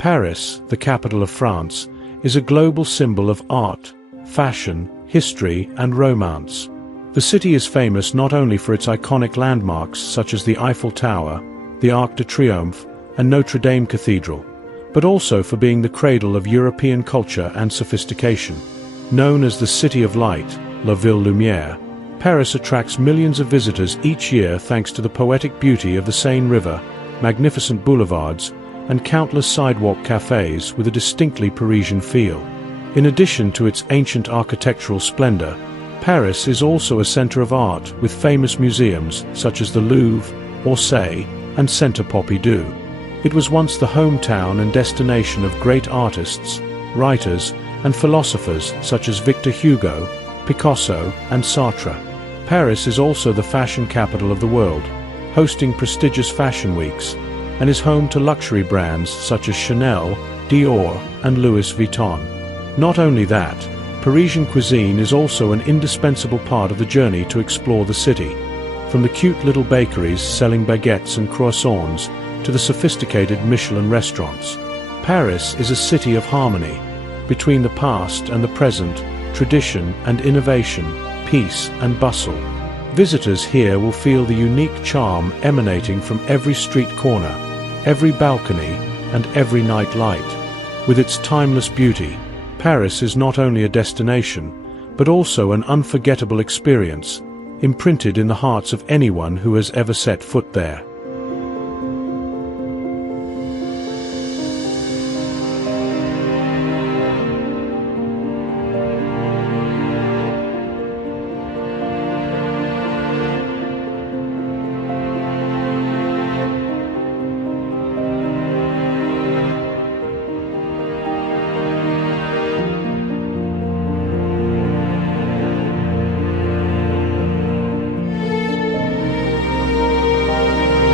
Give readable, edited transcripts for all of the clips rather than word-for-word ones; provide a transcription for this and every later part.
Paris, the capital of France, is a global symbol of art, fashion, history, and romance. The city is famous not only for its iconic landmarks such as the Eiffel Tower, the Arc de Triomphe, and Notre Dame Cathedral, but also for being the cradle of European culture and sophistication. Known as the City of Light, La Ville Lumière, Paris attracts millions of visitors each year thanks to the poetic beauty of the Seine River, magnificent boulevards, and countless sidewalk cafes with a distinctly Parisian feel. In addition to its ancient architectural splendor, Paris is also a center of art with famous museums such as the Louvre, Orsay, and Centre Pompidou. It was once the hometown and destination of great artists, writers, and philosophers such as Victor Hugo, Picasso, and Sartre. Paris is also the fashion capital of the world, hosting prestigious fashion weeks, and is home to luxury brands such as Chanel, Dior, and Louis Vuitton. Not only that, Parisian cuisine is also an indispensable part of the journey to explore the city. From the cute little bakeries selling baguettes and croissants to the sophisticated Michelin restaurants, Paris is a city of harmony between the past and the present, tradition and innovation, peace and bustle. Visitors here will feel the unique charm emanating from every street corner, every balcony, and every night light. With its timeless beauty, Paris is not only a destination, but also an unforgettable experience, imprinted in the hearts of anyone who has ever set foot there.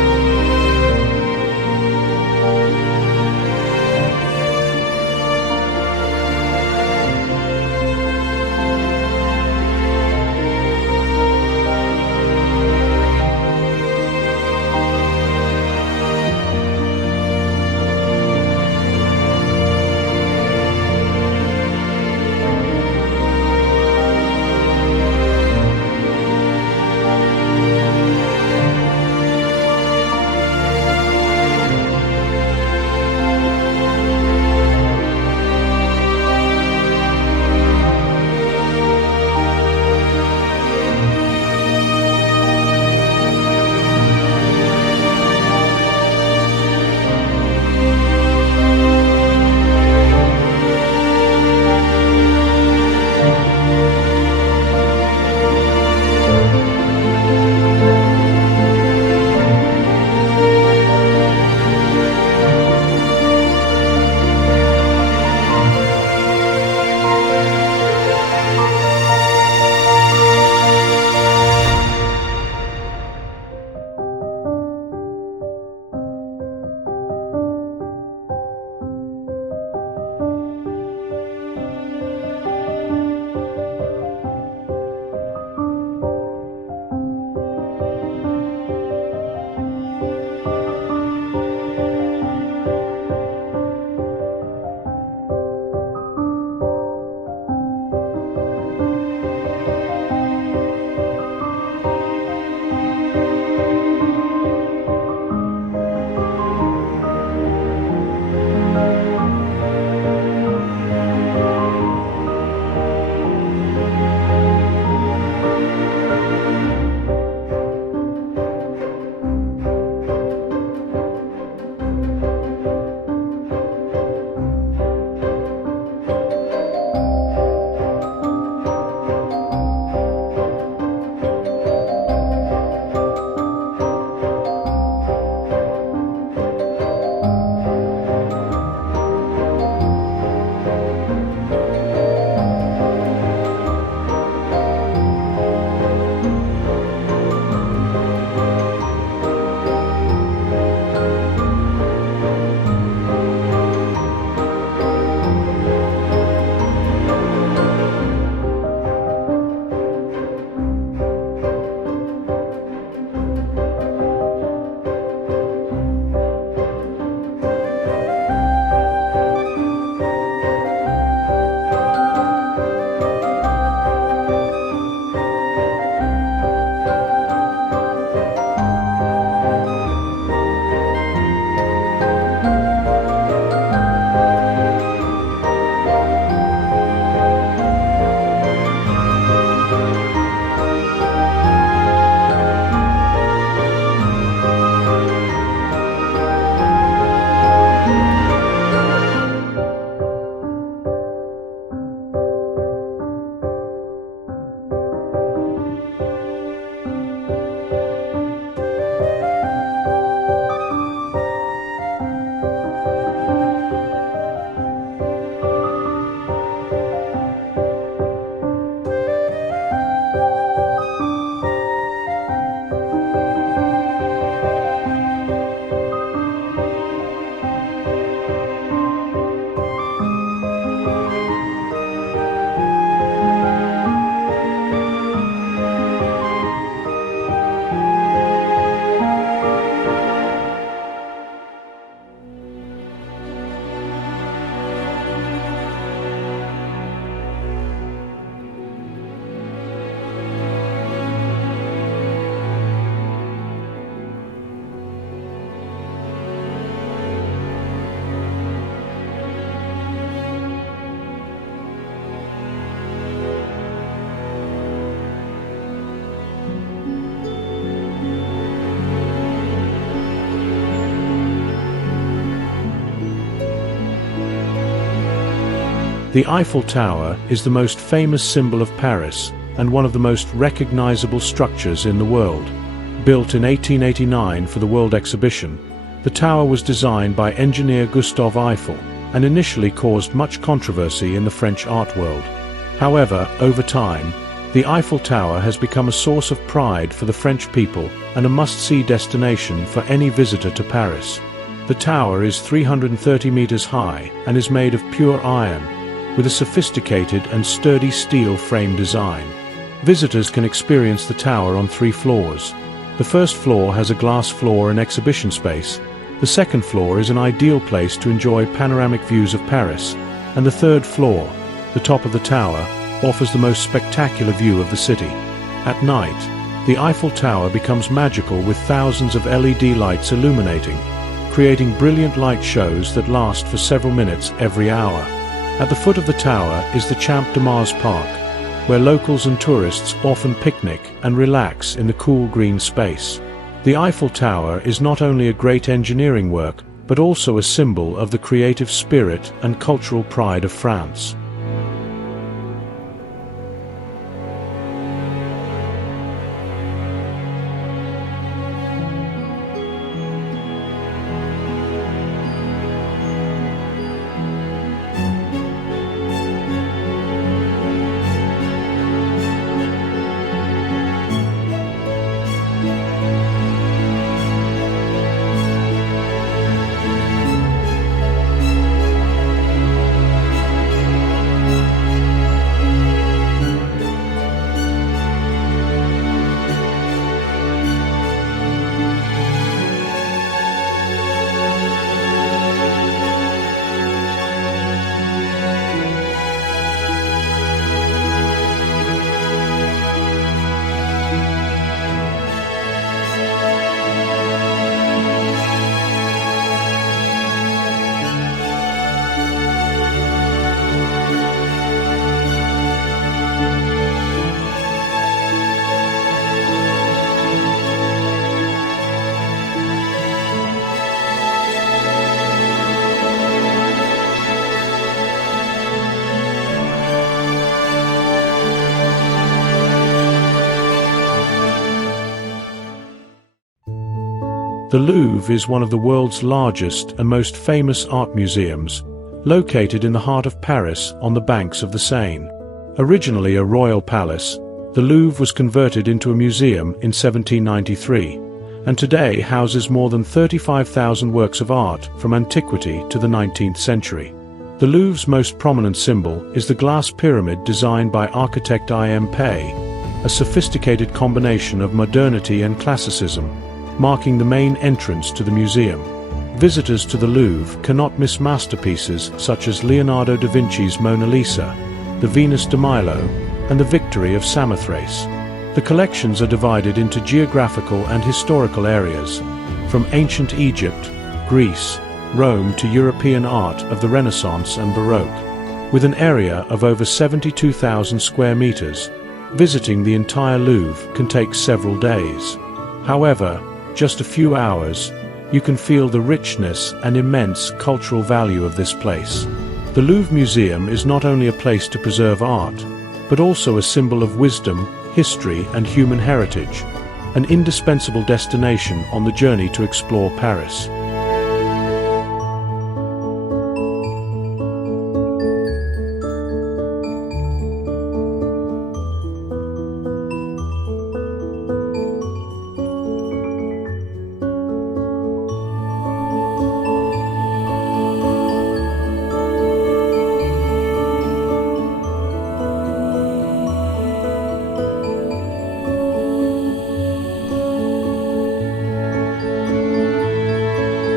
The Eiffel Tower is the most famous symbol of Paris and one of the most recognizable structures in the world. Built in 1889 for the World Exhibition, the tower was designed by engineer Gustave Eiffel and initially caused much controversy in the French art world. However, over time, the Eiffel Tower has become a source of pride for the French people and a must-see destination for any visitor to Paris. The tower is 330 meters high and is made of pure iron, with a sophisticated and sturdy steel frame design. Visitors can experience the tower on 3 floors. The first floor has a glass floor and exhibition space. The second floor is an ideal place to enjoy panoramic views of Paris, and the third floor, the top of the tower, offers the most spectacular view of the city. At night, the Eiffel Tower becomes magical with thousands of LED lights illuminating, creating brilliant light shows that last for several minutes every hour. At the foot of the tower is the Champ de Mars Park, where locals and tourists often picnic and relax in the cool green space. The Eiffel Tower is not only a great engineering work, but also a symbol of the creative spirit and cultural pride of France. The Louvre is one of the world's largest and most famous art museums, located in the heart of Paris on the banks of the Seine. Originally a royal palace, the Louvre was converted into a museum in 1793, and today houses more than 35,000 works of art from antiquity to the 19th century. The Louvre's most prominent symbol is the glass pyramid designed by architect I.M. Pei, a sophisticated combination of modernity and classicism, marking the main entrance to the museum. Visitors to the Louvre cannot miss masterpieces such as Leonardo da Vinci's Mona Lisa, the Venus de Milo, and the Victory of Samothrace. The collections are divided into geographical and historical areas, from ancient Egypt, Greece, Rome to European art of the Renaissance and Baroque. With an area of over 72,000 square meters, visiting the entire Louvre can take several days. However, just a few hours, you can feel the richness and immense cultural value of this place. The Louvre Museum is not only a place to preserve art, but also a symbol of wisdom, history, and human heritage, an indispensable destination on the journey to explore Paris.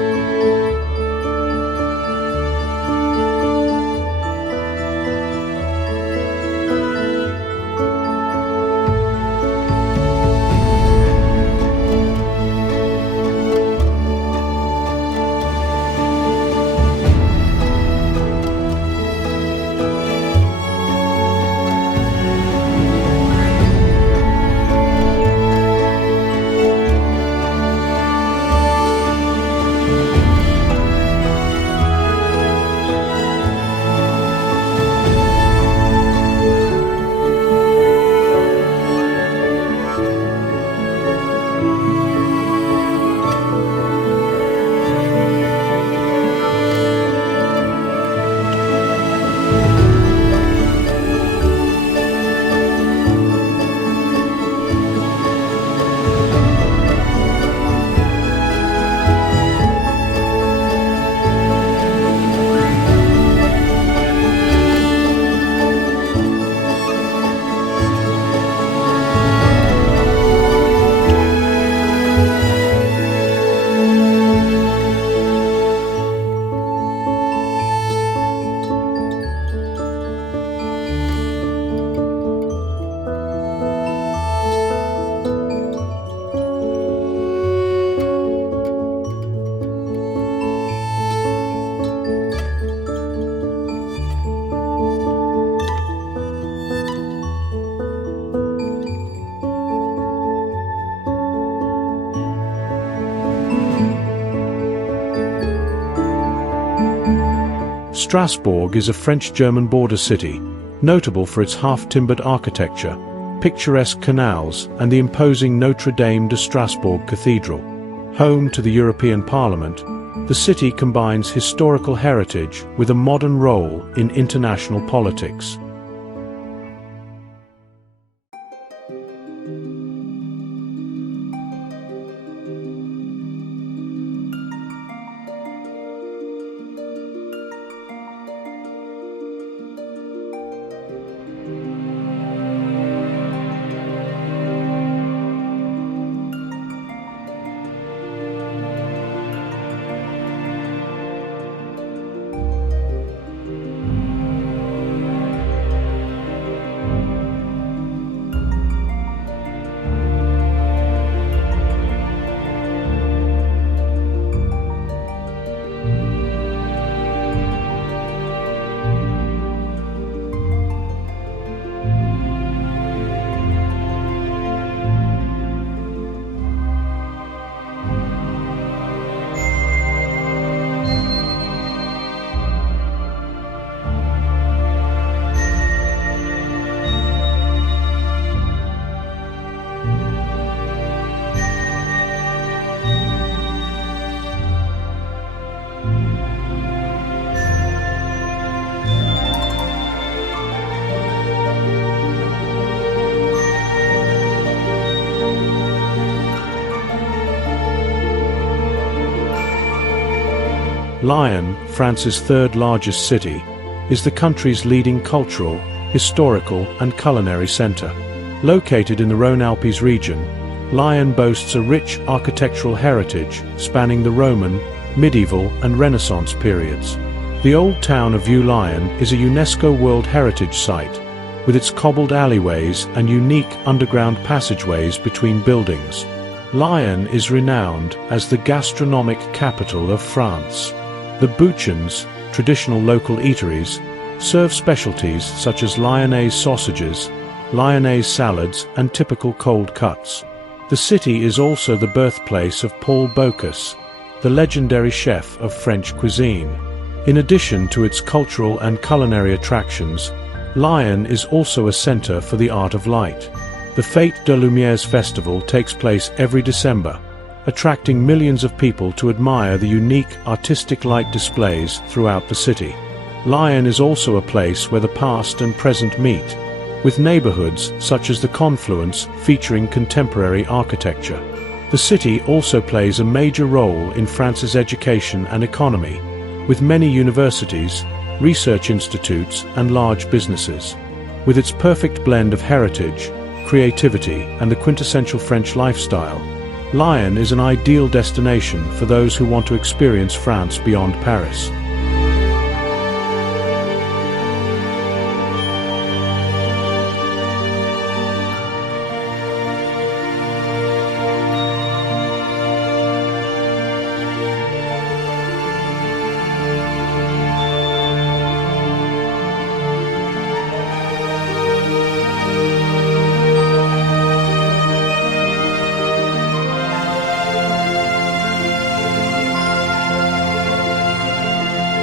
Strasbourg is a French-German border city, notable for its half-timbered architecture, picturesque canals, and the imposing Notre Dame de Strasbourg Cathedral. Home to the European Parliament, the city combines historical heritage with a modern role in international politics. Lyon, France's third largest city, is the country's leading cultural, historical and culinary centre. Located in the Rhône-Alpes region, Lyon boasts a rich architectural heritage spanning the Roman, medieval and Renaissance periods. The old town of Lyon is a UNESCO World Heritage Site, with its cobbled alleyways and unique underground passageways between buildings. Lyon is renowned as the gastronomic capital of France. The bouchons, traditional local eateries, serve specialties such as Lyonnaise sausages, Lyonnaise salads and typical cold cuts. The city is also the birthplace of Paul Bocuse, the legendary chef of French cuisine. In addition to its cultural and culinary attractions, Lyon is also a centre for the art of light. The Fête de Lumières festival takes place every December, attracting millions of people to admire the unique artistic light displays throughout the city. Lyon is also a place where the past and present meet, with neighborhoods such as the Confluence featuring contemporary architecture. The city also plays a major role in France's education and economy, with many universities, research institutes and large businesses. With its perfect blend of heritage, creativity and the quintessential French lifestyle, Lyon is an ideal destination for those who want to experience France beyond Paris.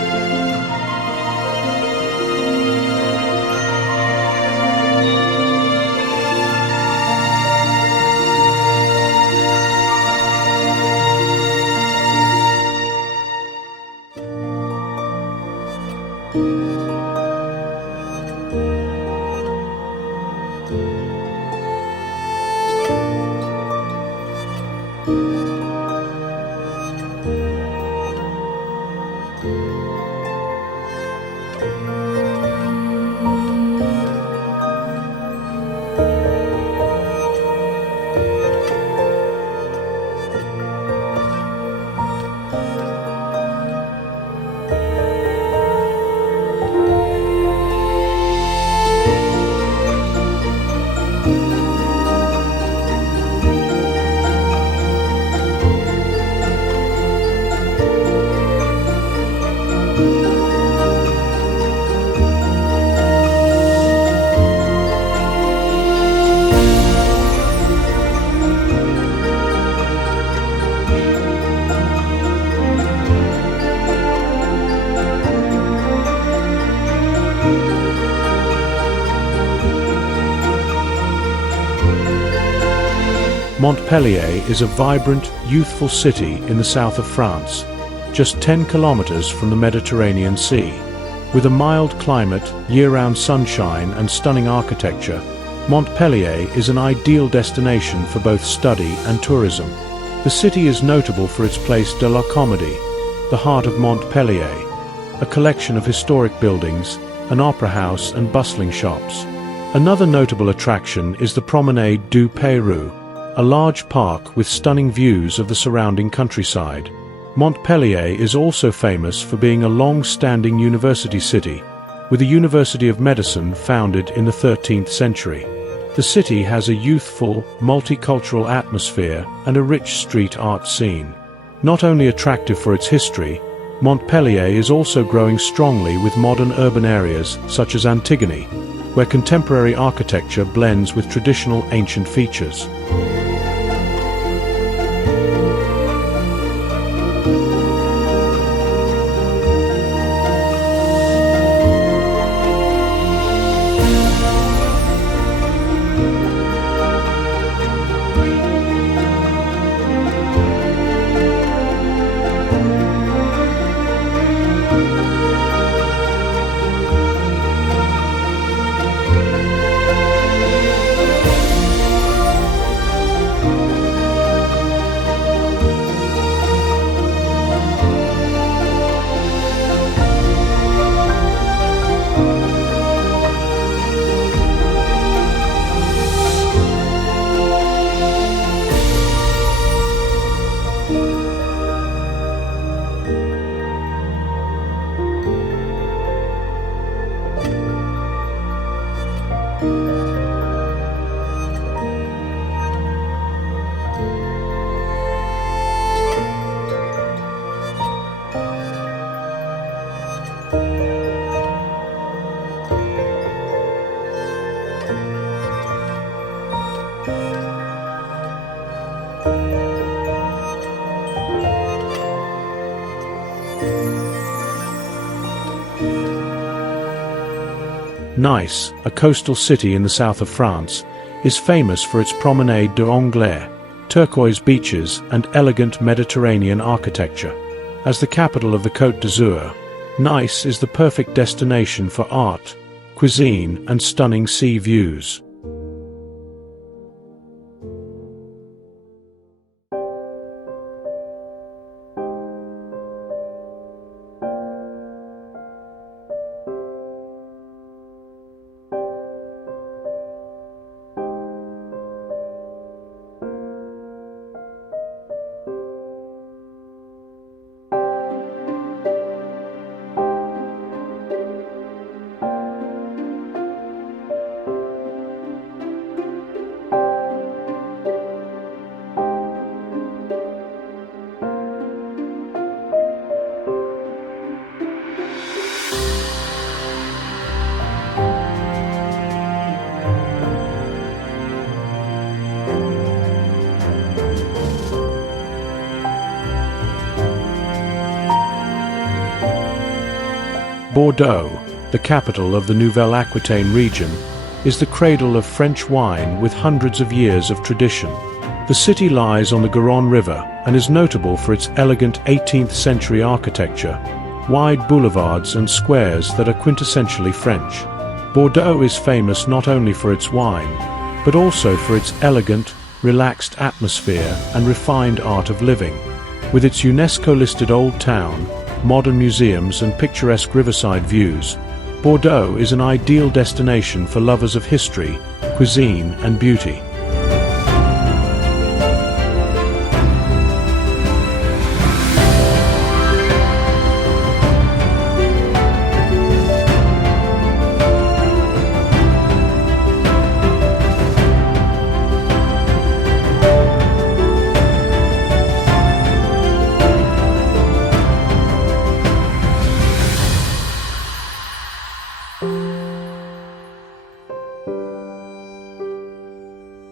Montpellier is a vibrant, youthful city in the south of France, just 10 kilometers from the Mediterranean Sea. With a mild climate, year-round sunshine and stunning architecture, Montpellier is an ideal destination for both study and tourism. The city is notable for its Place de la Comédie, the heart of Montpellier, a collection of historic buildings, an opera house and bustling shops. Another notable attraction is the Promenade du Pérou, a large park with stunning views of the surrounding countryside. Montpellier is also famous for being a long-standing university city, with a University of Medicine founded in the 13th century. The city has a youthful, multicultural atmosphere and a rich street art scene. Not only attractive for its history, Montpellier is also growing strongly with modern urban areas such as Antigone, where contemporary architecture blends with traditional ancient features. Nice, a coastal city in the south of France, is famous for its Promenade d'Anglais, turquoise beaches and elegant Mediterranean architecture. As the capital of the Côte d'Azur, Nice is the perfect destination for art, cuisine and stunning sea views. Bordeaux, the capital of the Nouvelle Aquitaine region, is the cradle of French wine with hundreds of years of tradition. The city lies on the Garonne River and is notable for its elegant 18th century architecture, wide boulevards and squares that are quintessentially French. Bordeaux is famous not only for its wine, but also for its elegant, relaxed atmosphere and refined art of living. With its UNESCO-listed Old Town, modern museums and picturesque riverside views, Bordeaux is an ideal destination for lovers of history, cuisine and beauty.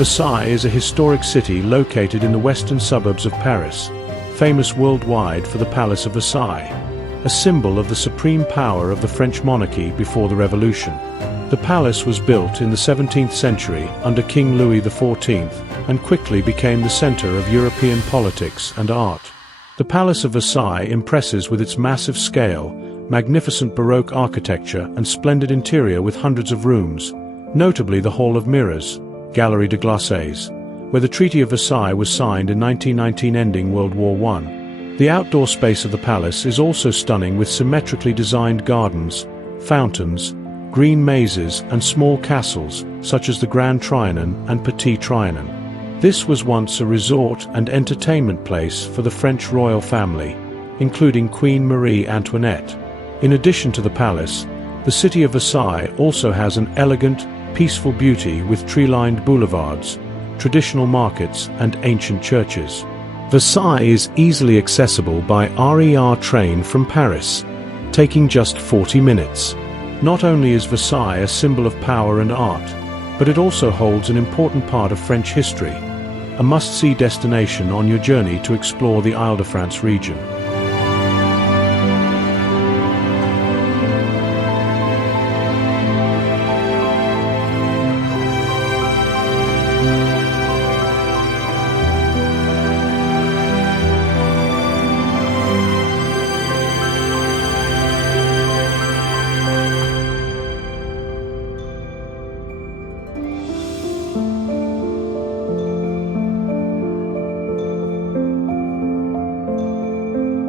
Versailles is a historic city located in the western suburbs of Paris, famous worldwide for the Palace of Versailles, a symbol of the supreme power of the French monarchy before the Revolution. The palace was built in the 17th century under King Louis XIV and quickly became the center of European politics and art. The Palace of Versailles impresses with its massive scale, magnificent Baroque architecture and splendid interior with hundreds of rooms, notably the Hall of Mirrors, Galerie de Glaces, where the Treaty of Versailles was signed in 1919 ending World War I. The outdoor space of the palace is also stunning with symmetrically designed gardens, fountains, green mazes and small castles such as the Grand Trianon and Petit Trianon. This was once a resort and entertainment place for the French royal family, including Queen Marie Antoinette. In addition to the palace, the city of Versailles also has an elegant, peaceful beauty with tree-lined boulevards, traditional markets and ancient churches. Versailles is easily accessible by RER train from Paris, taking just 40 minutes. Not only is Versailles a symbol of power and art, but it also holds an important part of French history, a must-see destination on your journey to explore the Île-de-France region.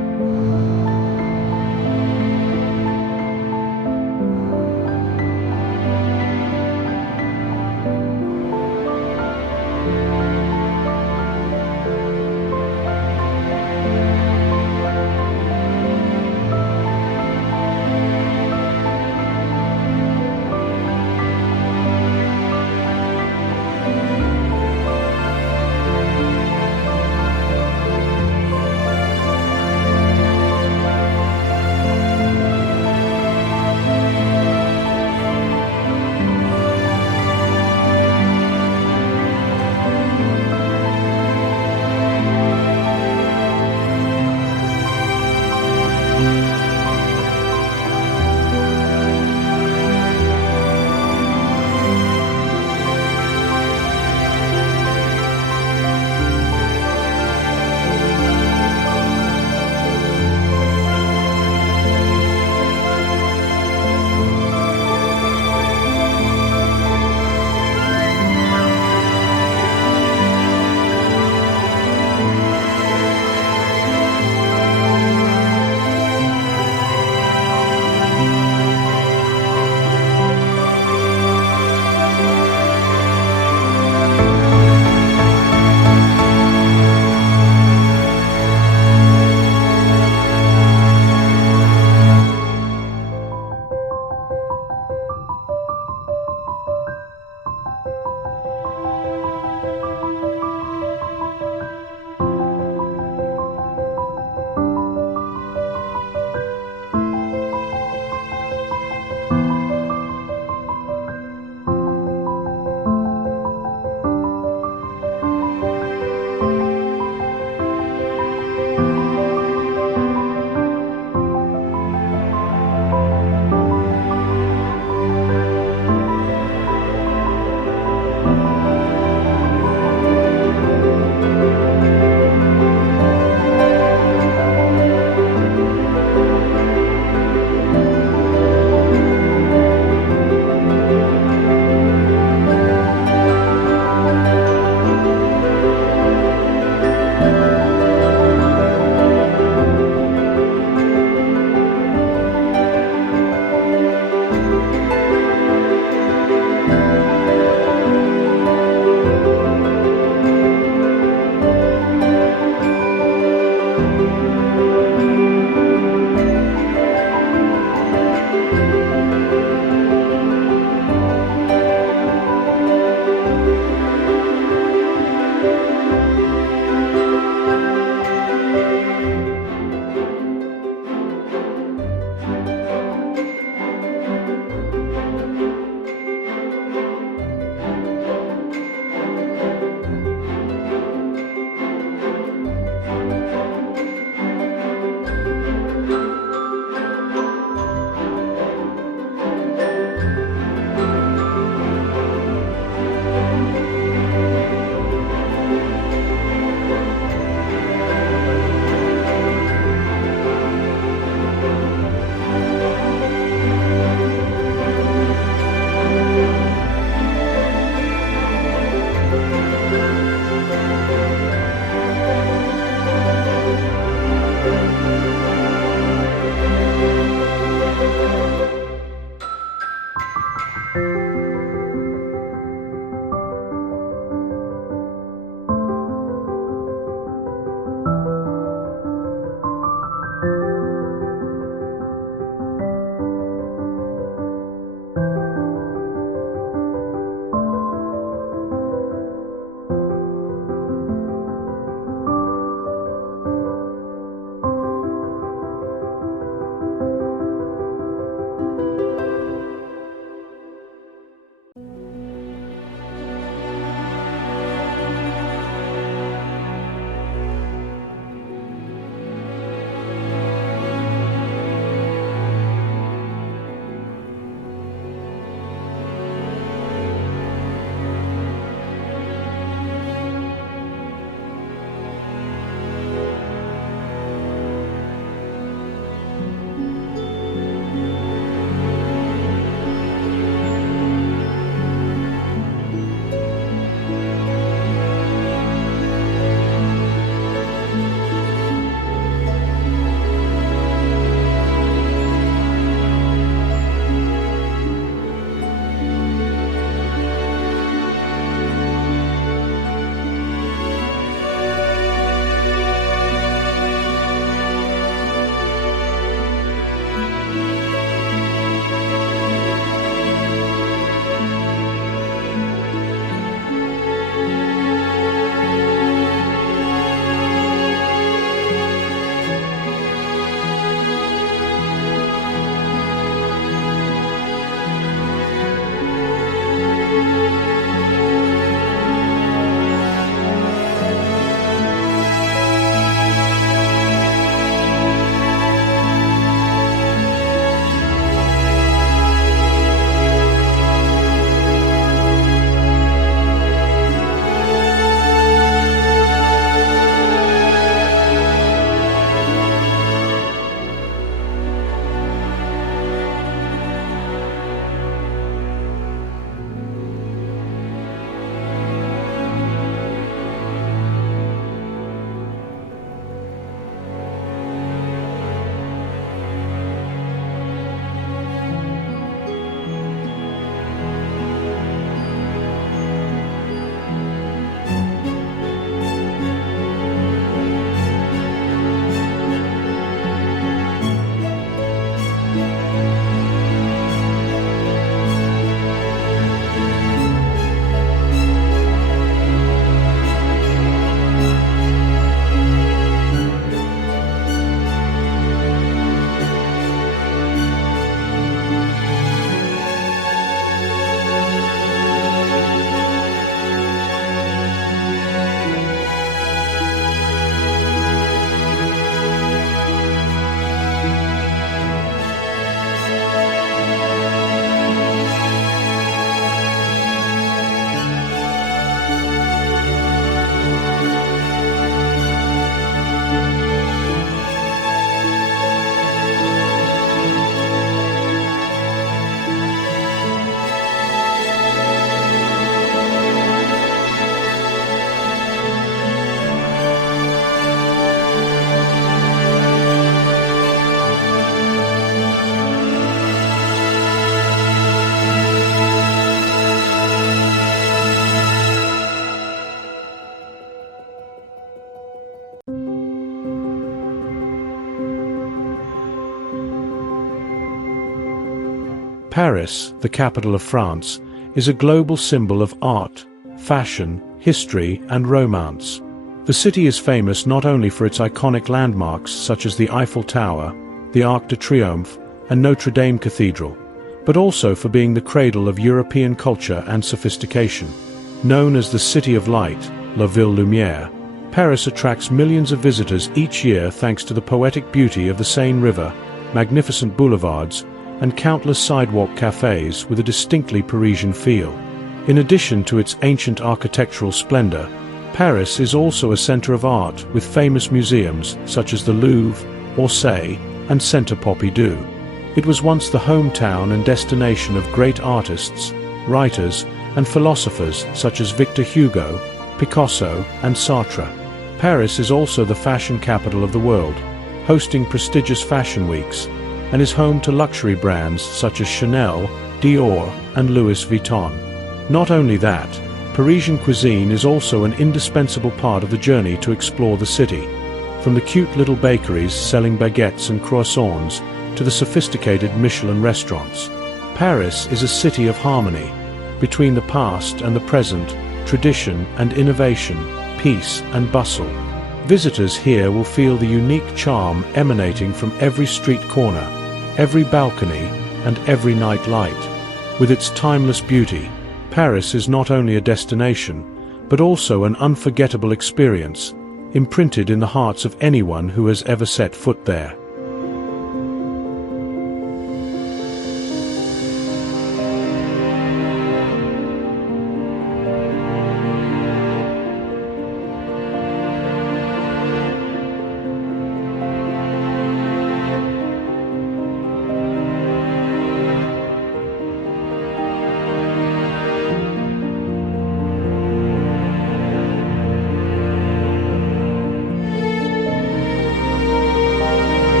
Paris, the capital of France, is a global symbol of art, fashion, history, and romance. The city is famous not only for its iconic landmarks such as the Eiffel Tower, the Arc de Triomphe, and Notre Dame Cathedral, but also for being the cradle of European culture and sophistication. Known as the City of Light, La Ville Lumière, Paris attracts millions of visitors each year thanks to the poetic beauty of the Seine River, magnificent boulevards, and countless sidewalk cafes with a distinctly Parisian feel. In addition to its ancient architectural splendor, Paris is also a center of art with famous museums such as the Louvre, Orsay, and Centre Pompidou. It was once the hometown and destination of great artists, writers, and philosophers such as Victor Hugo, Picasso, and Sartre. Paris is also the fashion capital of the world, hosting prestigious fashion weeks, and is home to luxury brands such as Chanel, Dior, and Louis Vuitton. Not only that, Parisian cuisine is also an indispensable part of the journey to explore the city. From the cute little bakeries selling baguettes and croissants to the sophisticated Michelin restaurants, Paris is a city of harmony between the past and the present, tradition and innovation, peace and bustle. Visitors here will feel the unique charm emanating from every street corner, every balcony, and every night light. With its timeless beauty, Paris is not only a destination, but also an unforgettable experience, imprinted in the hearts of anyone who has ever set foot there.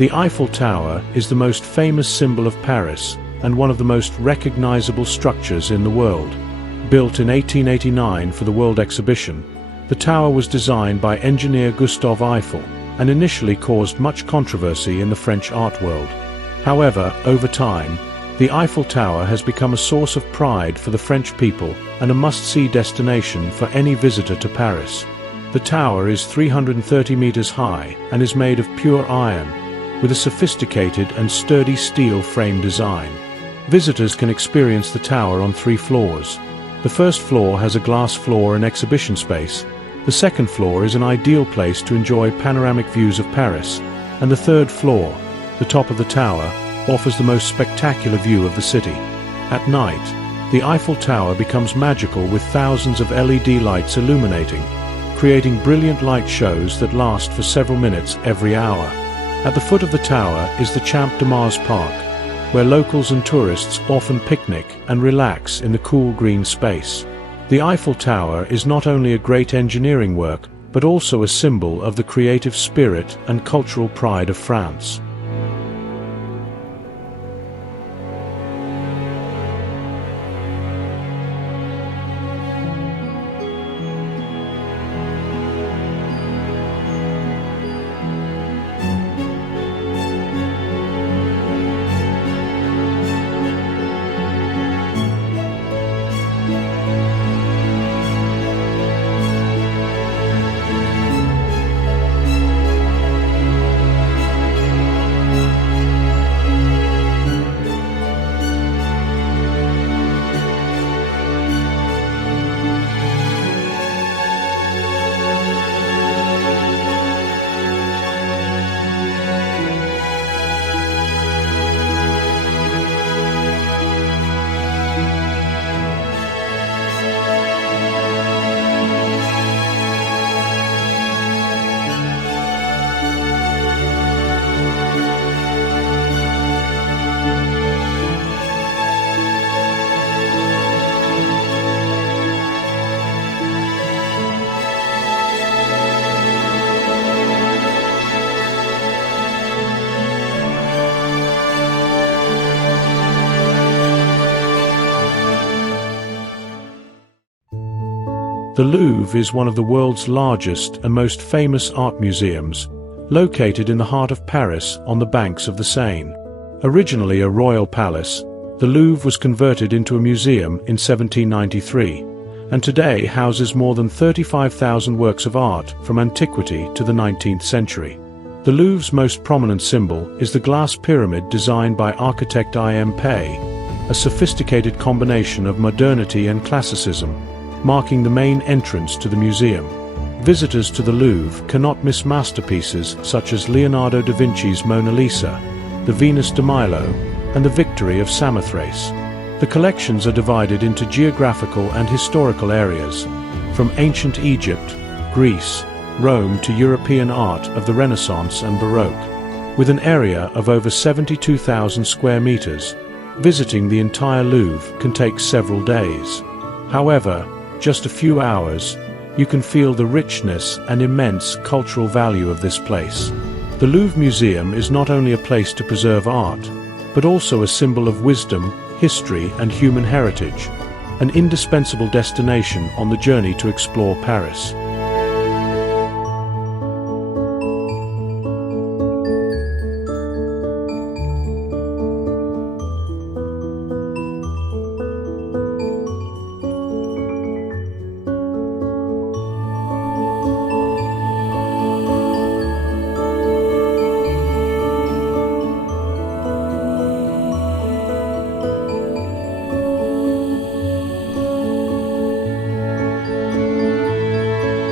The Eiffel Tower is the most famous symbol of Paris and one of the most recognizable structures in the world. Built in 1889 for the World Exhibition, the tower was designed by engineer Gustave Eiffel and initially caused much controversy in the French art world. However, over time, the Eiffel Tower has become a source of pride for the French people and a must-see destination for any visitor to Paris. The tower is 330 meters high and is made of pure iron, with a sophisticated and sturdy steel frame design. Visitors can experience the tower on 3 floors. The first floor has a glass floor and exhibition space. The second floor is an ideal place to enjoy panoramic views of Paris, and the third floor, the top of the tower, offers the most spectacular view of the city. At night, the Eiffel Tower becomes magical with thousands of LED lights illuminating, creating brilliant light shows that last for several minutes every hour. At the foot of the tower is the Champ de Mars Park, where locals and tourists often picnic and relax in the cool green space. The Eiffel Tower is not only a great engineering work, but also a symbol of the creative spirit and cultural pride of France. The Louvre is one of the world's largest and most famous art museums, located in the heart of Paris on the banks of the Seine. Originally a royal palace, the Louvre was converted into a museum in 1793, and today houses more than 35,000 works of art from antiquity to the 19th century. The Louvre's most prominent symbol is the glass pyramid designed by architect I.M. Pei, a sophisticated combination of modernity and classicism, marking the main entrance to the museum. Visitors to the Louvre cannot miss masterpieces such as Leonardo da Vinci's Mona Lisa, the Venus de Milo, and the Victory of Samothrace. The collections are divided into geographical and historical areas, from ancient Egypt, Greece, Rome to European art of the Renaissance and Baroque. With an area of over 72,000 square meters, visiting the entire Louvre can take several days. However, just a few hours, you can feel the richness and immense cultural value of this place. The Louvre Museum is not only a place to preserve art, but also a symbol of wisdom, history, and human heritage, an indispensable destination on the journey to explore Paris.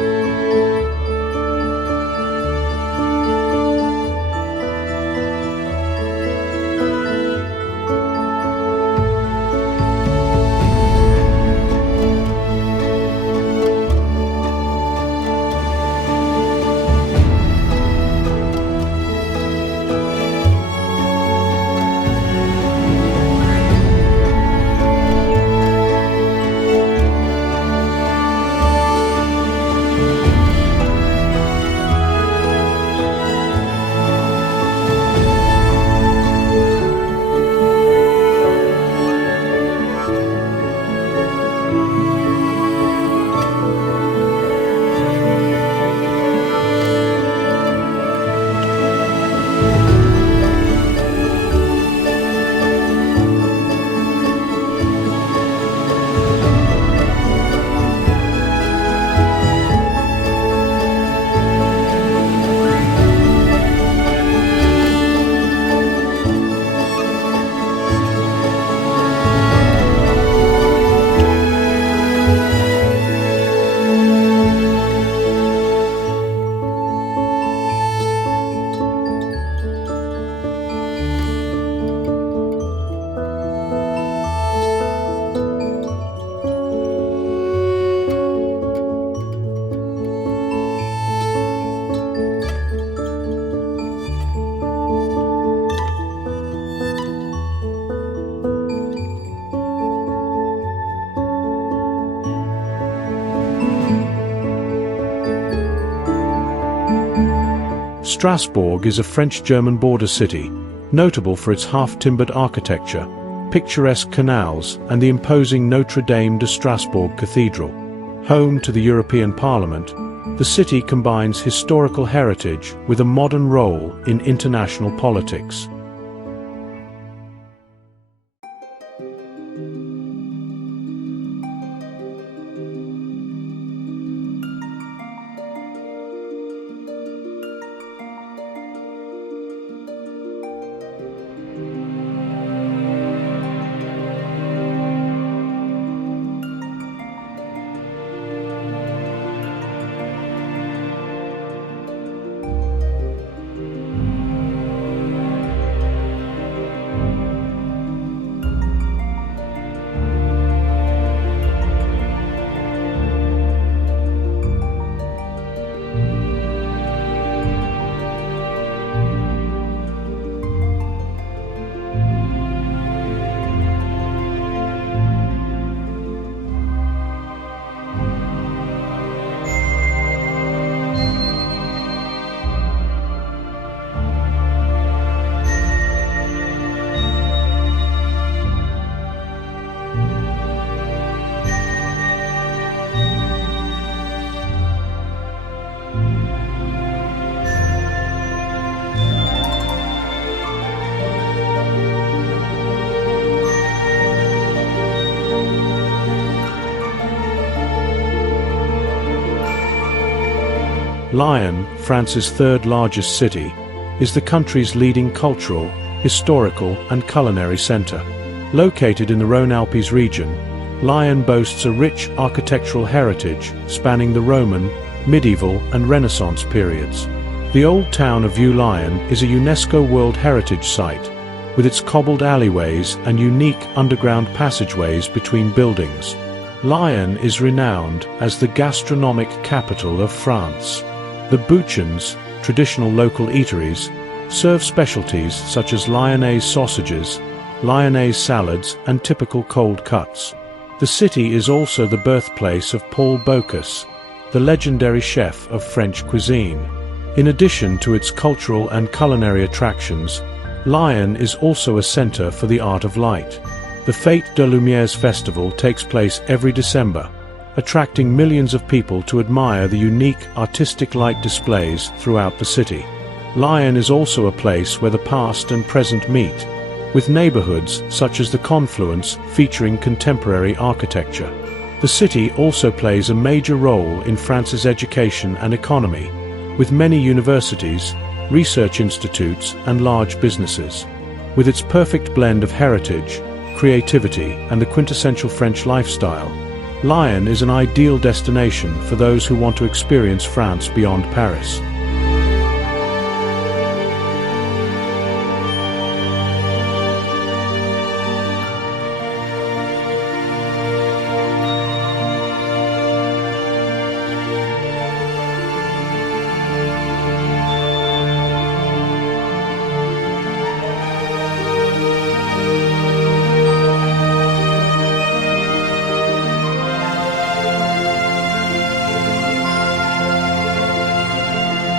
Strasbourg is a French-German border city, notable for its half-timbered architecture, picturesque canals, and the imposing Notre Dame de Strasbourg Cathedral. Home to the European Parliament, the city combines historical heritage with a modern role in international politics. Lyon, France's third largest city, is the country's leading cultural, historical, and culinary center. Located in the Rhône-Alpes region, Lyon boasts a rich architectural heritage spanning the Roman, medieval, and Renaissance periods. The old town of Lyon is a UNESCO World Heritage Site, with its cobbled alleyways and unique underground passageways between buildings. Lyon is renowned as the gastronomic capital of France. The bouchons, traditional local eateries, serve specialties such as Lyonnaise sausages, Lyonnaise salads, and typical cold cuts. The city is also the birthplace of Paul Bocuse, the legendary chef of French cuisine. In addition to its cultural and culinary attractions, Lyon is also a center for the art of light. The Fête de Lumières festival takes place every December, attracting millions of people to admire the unique artistic light displays throughout the city. Lyon is also a place where the past and present meet, with neighborhoods such as the Confluence featuring contemporary architecture. The city also plays a major role in France's education and economy, with many universities, research institutes, and large businesses. With its perfect blend of heritage, creativity, and the quintessential French lifestyle, Lyon is an ideal destination for those who want to experience France beyond Paris.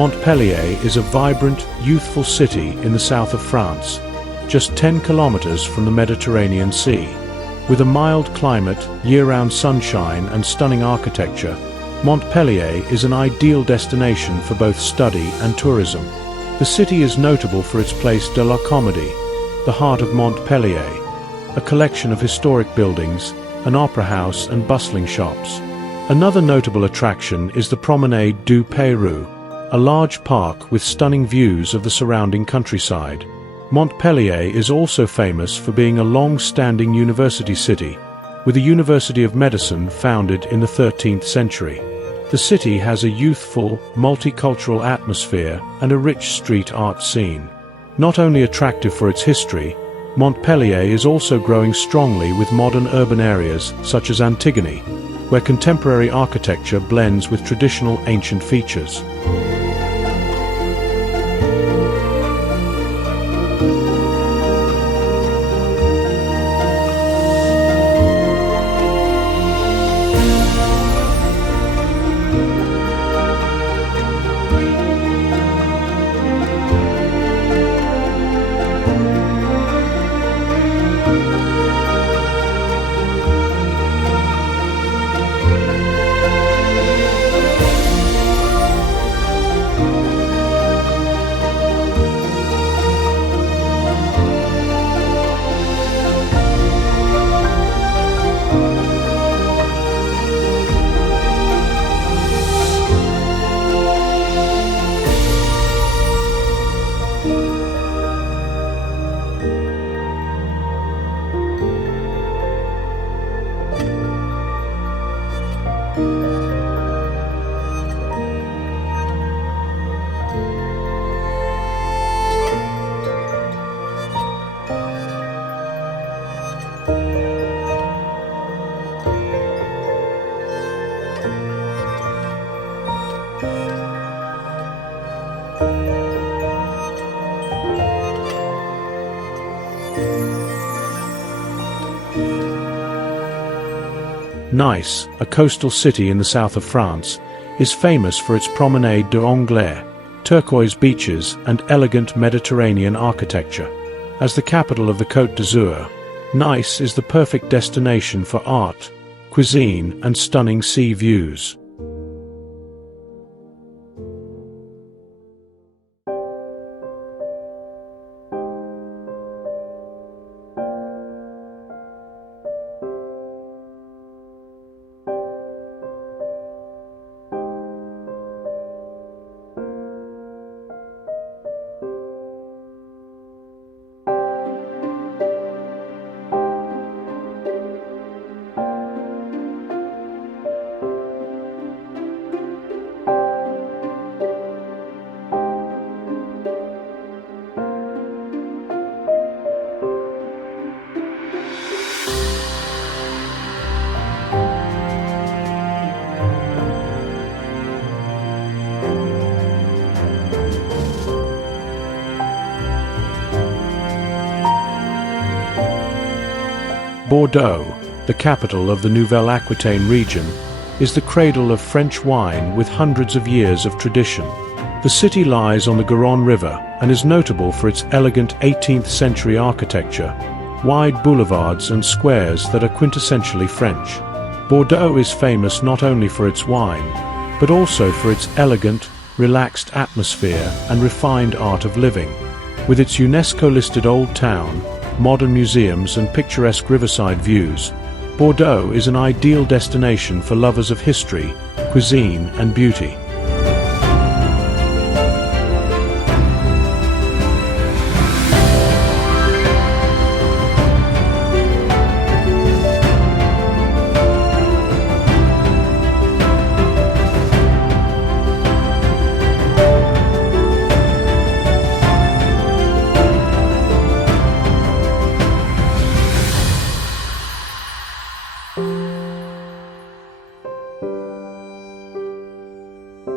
Montpellier is a vibrant, youthful city in the south of France, just 10 kilometers from the Mediterranean Sea. With a mild climate, year-round sunshine and stunning architecture, Montpellier is an ideal destination for both study and tourism. The city is notable for its Place de la Comédie, the heart of Montpellier, a collection of historic buildings, an opera house and bustling shops. Another notable attraction is the Promenade du Pérou, a large park with stunning views of the surrounding countryside. Montpellier is also famous for being a long-standing university city, with a University of Medicine founded in the 13th century. The city has a youthful, multicultural atmosphere and a rich street art scene. Not only attractive for its history, Montpellier is also growing strongly with modern urban areas such as Antigone, where contemporary architecture blends with traditional ancient features. Nice, a coastal city in the south of France, is famous for its Promenade d'Anglais, turquoise beaches and elegant Mediterranean architecture. As the capital of the Côte d'Azur, Nice is the perfect destination for art, cuisine and stunning sea views. Bordeaux, the capital of the Nouvelle Aquitaine region, is the cradle of French wine with hundreds of years of tradition. The city lies on the Garonne River and is notable for its elegant 18th century architecture, wide boulevards and squares that are quintessentially French. Bordeaux is famous not only for its wine, but also for its elegant, relaxed atmosphere and refined art of living. With its UNESCO-listed Old Town, modern museums and picturesque riverside views, Bordeaux is an ideal destination for lovers of history, cuisine and beauty.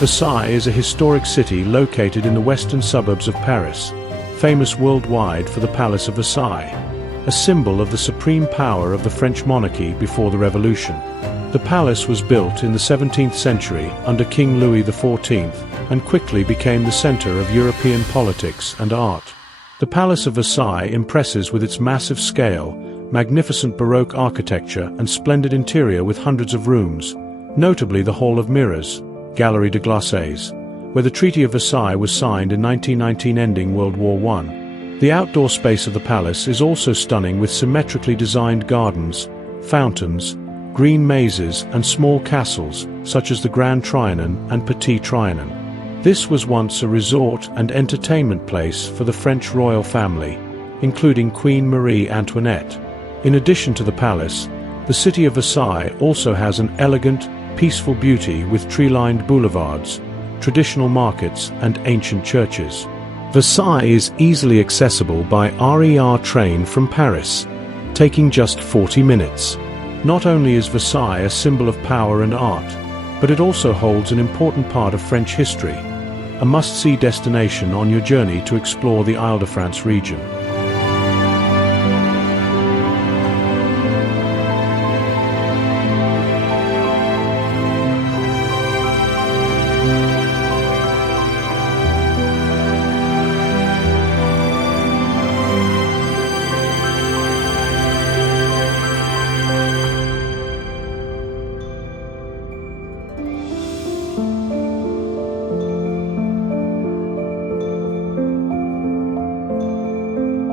Versailles is a historic city located in the western suburbs of Paris, famous worldwide for the Palace of Versailles, a symbol of the supreme power of the French monarchy before the Revolution. The palace was built in the 17th century under King Louis XIV and quickly became the center of European politics and art. The Palace of Versailles impresses with its massive scale, magnificent Baroque architecture and splendid interior with hundreds of rooms, notably the Hall of Mirrors, Galerie de Glaces, where the Treaty of Versailles was signed in 1919 ending World War I. The outdoor space of the palace is also stunning with symmetrically designed gardens, fountains, green mazes and small castles such as the Grand Trianon and Petit Trianon. This was once a resort and entertainment place for the French royal family, including Queen Marie Antoinette. In addition to the palace, the city of Versailles also has an elegant, peaceful beauty with tree-lined boulevards, traditional markets and ancient churches. Versailles is easily accessible by RER train from Paris, taking just 40 minutes. Not only is Versailles a symbol of power and art, but it also holds an important part of French history, a must-see destination on your journey to explore the Île-de-France region.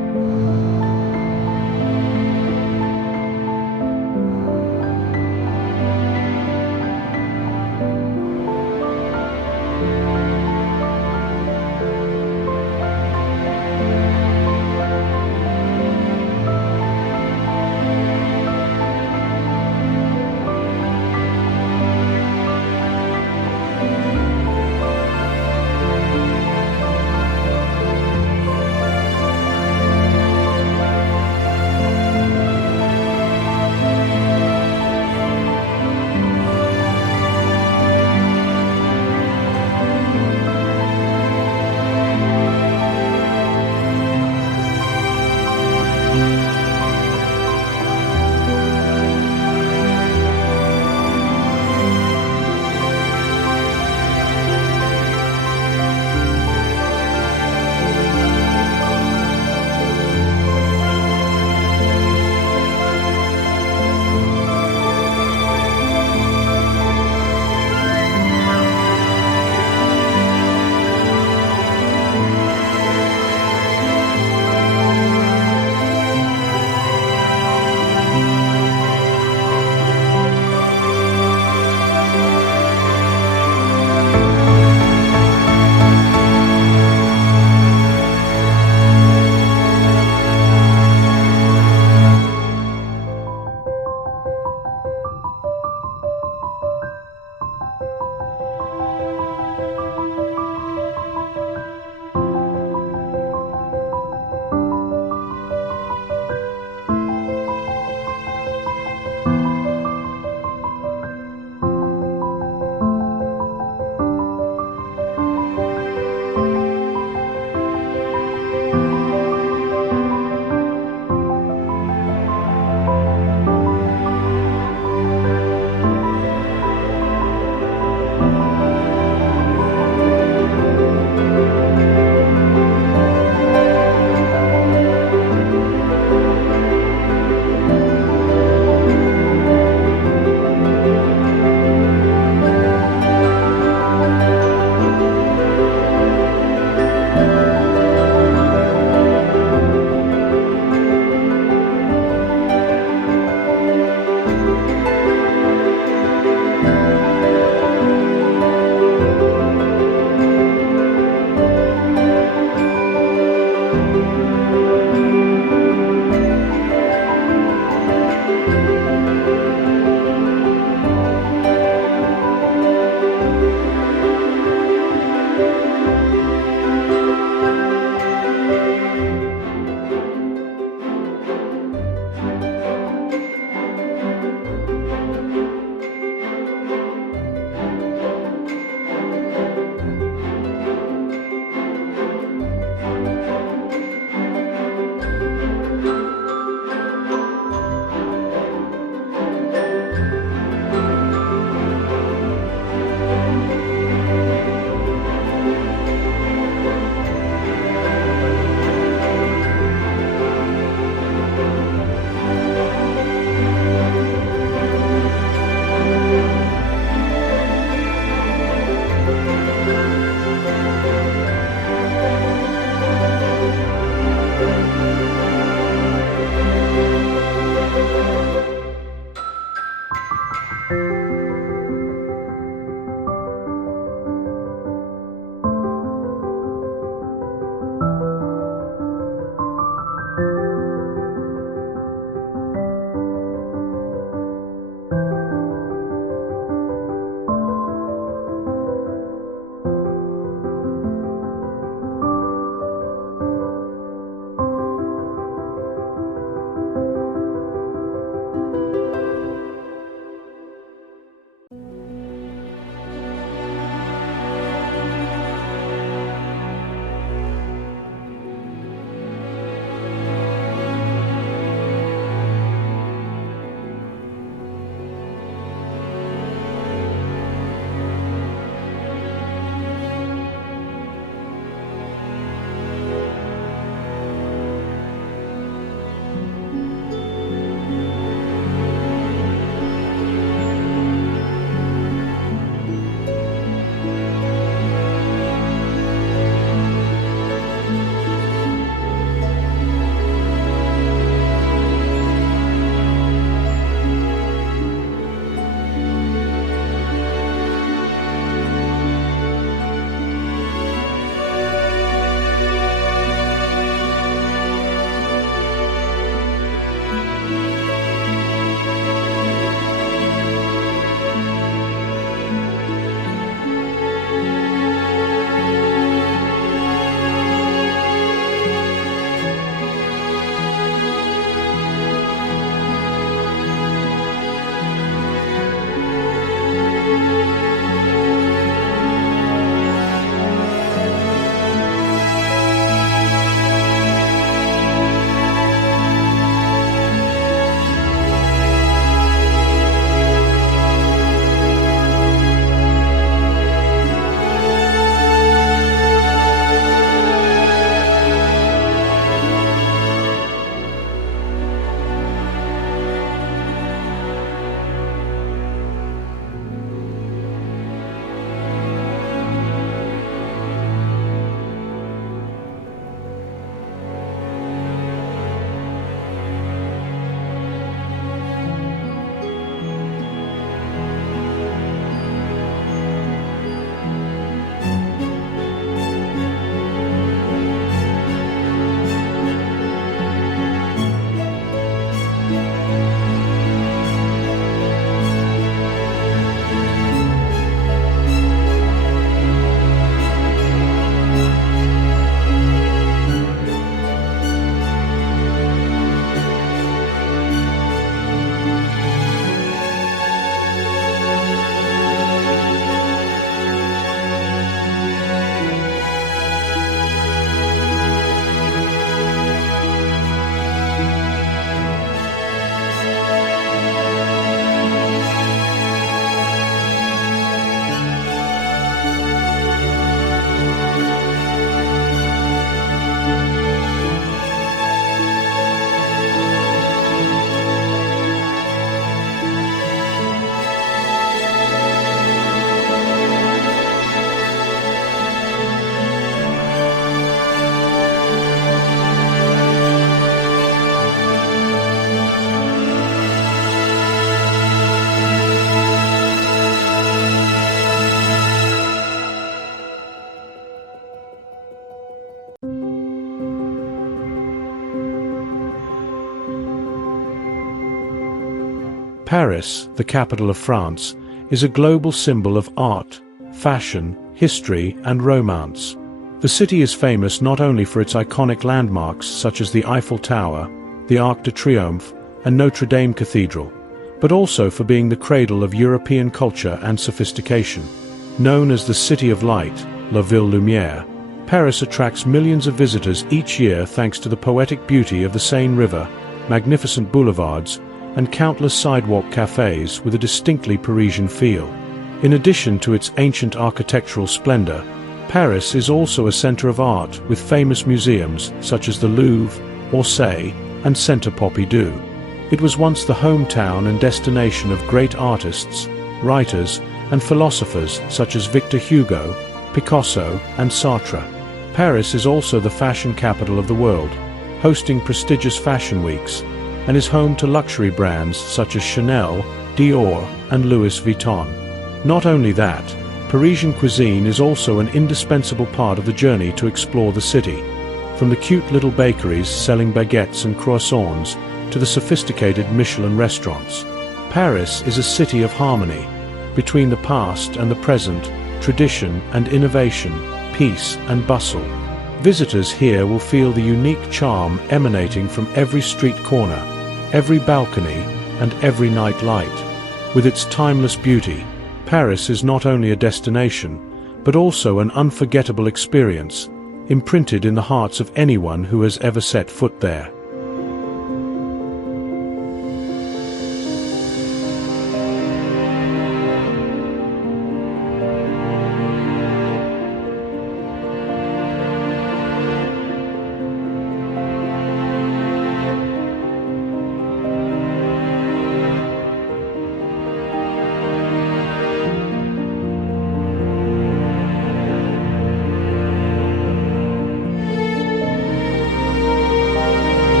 Paris, the capital of France, is a global symbol of art, fashion, history, and romance. The city is famous not only for its iconic landmarks such as the Eiffel Tower, the Arc de Triomphe, and Notre Dame Cathedral, but also for being the cradle of European culture and sophistication. Known as the City of Light, La Ville Lumière, Paris attracts millions of visitors each year thanks to the poetic beauty of the Seine River, magnificent boulevards, and countless sidewalk cafes with a distinctly Parisian feel. In addition to its ancient architectural splendor, Paris is also a center of art with famous museums such as the Louvre, Orsay, and Centre Pompidou. It was once the hometown and destination of great artists, writers, and philosophers such as Victor Hugo, Picasso, and Sartre. Paris is also the fashion capital of the world, hosting prestigious fashion weeks, and is home to luxury brands such as Chanel, Dior, and Louis Vuitton. Not only that, Parisian cuisine is also an indispensable part of the journey to explore the city. From the cute little bakeries selling baguettes and croissants to the sophisticated Michelin restaurants, Paris is a city of harmony between the past and the present, tradition and innovation, peace and bustle. Visitors here will feel the unique charm emanating from every street corner, every balcony, and every night light. With its timeless beauty, Paris is not only a destination, but also an unforgettable experience, imprinted in the hearts of anyone who has ever set foot there.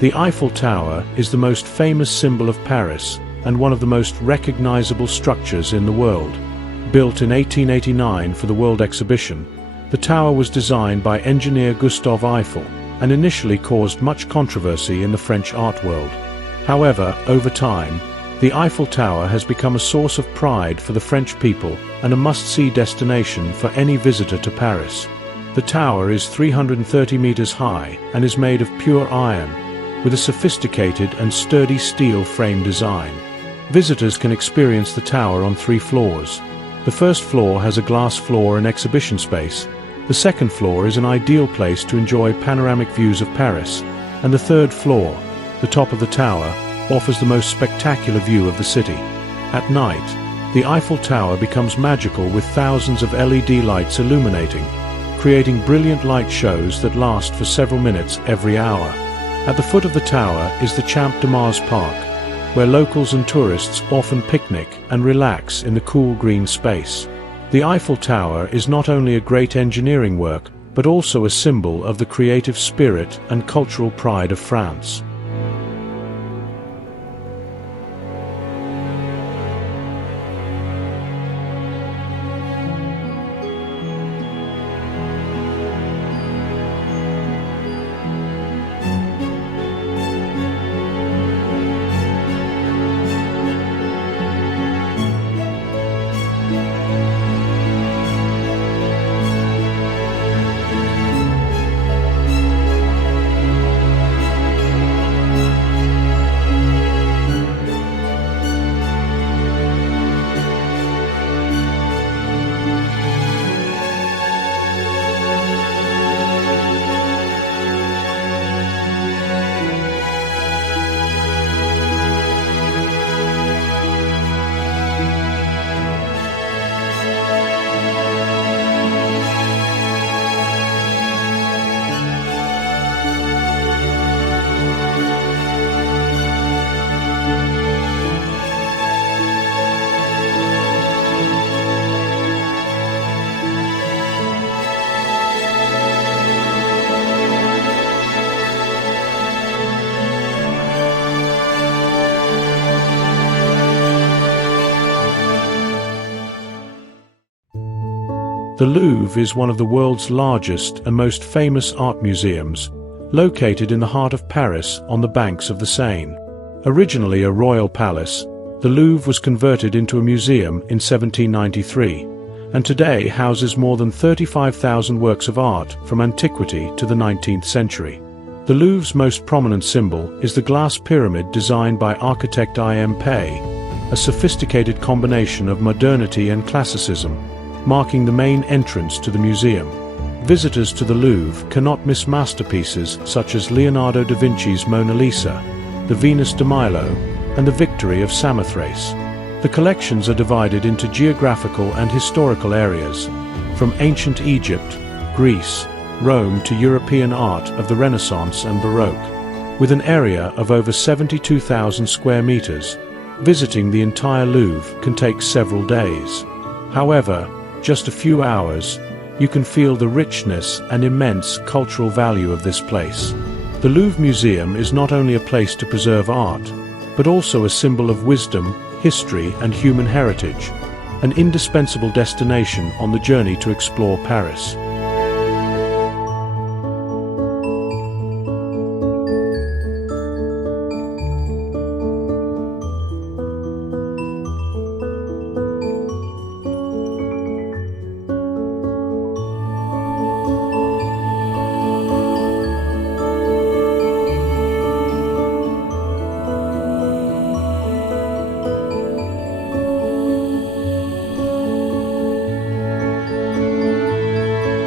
The Eiffel Tower is the most famous symbol of Paris and one of the most recognizable structures in the world. Built in 1889 for the World Exhibition, the tower was designed by engineer Gustave Eiffel and initially caused much controversy in the French art world. However, over time, the Eiffel Tower has become a source of pride for the French people and a must-see destination for any visitor to Paris. The tower is 330 meters high and is made of pure iron, with a sophisticated and sturdy steel frame design. Visitors can experience the tower on 3 floors. The first floor has a glass floor and exhibition space. The second floor is an ideal place to enjoy panoramic views of Paris, and the third floor, the top of the tower, offers the most spectacular view of the city. At night, the Eiffel Tower becomes magical with thousands of LED lights illuminating, creating brilliant light shows that last for several minutes every hour. At the foot of the tower is the Champ de Mars Park, where locals and tourists often picnic and relax in the cool green space. The Eiffel Tower is not only a great engineering work, but also a symbol of the creative spirit and cultural pride of France. The Louvre is one of the world's largest and most famous art museums, located in the heart of Paris on the banks of the Seine. Originally a royal palace, the Louvre was converted into a museum in 1793, and today houses more than 35,000 works of art from antiquity to the 19th century. The Louvre's most prominent symbol is the glass pyramid designed by architect I.M. Pei, a sophisticated combination of modernity and classicism, marking the main entrance to the museum. Visitors to the Louvre cannot miss masterpieces such as Leonardo da Vinci's Mona Lisa, the Venus de Milo, and the Victory of Samothrace. The collections are divided into geographical and historical areas, from ancient Egypt, Greece, Rome to European art of the Renaissance and Baroque. With an area of over 72,000 square meters, visiting the entire Louvre can take several days. However, just a few hours, you can feel the richness and immense cultural value of this place. The Louvre Museum is not only a place to preserve art, but also a symbol of wisdom, history, and human heritage, an indispensable destination on the journey to explore Paris.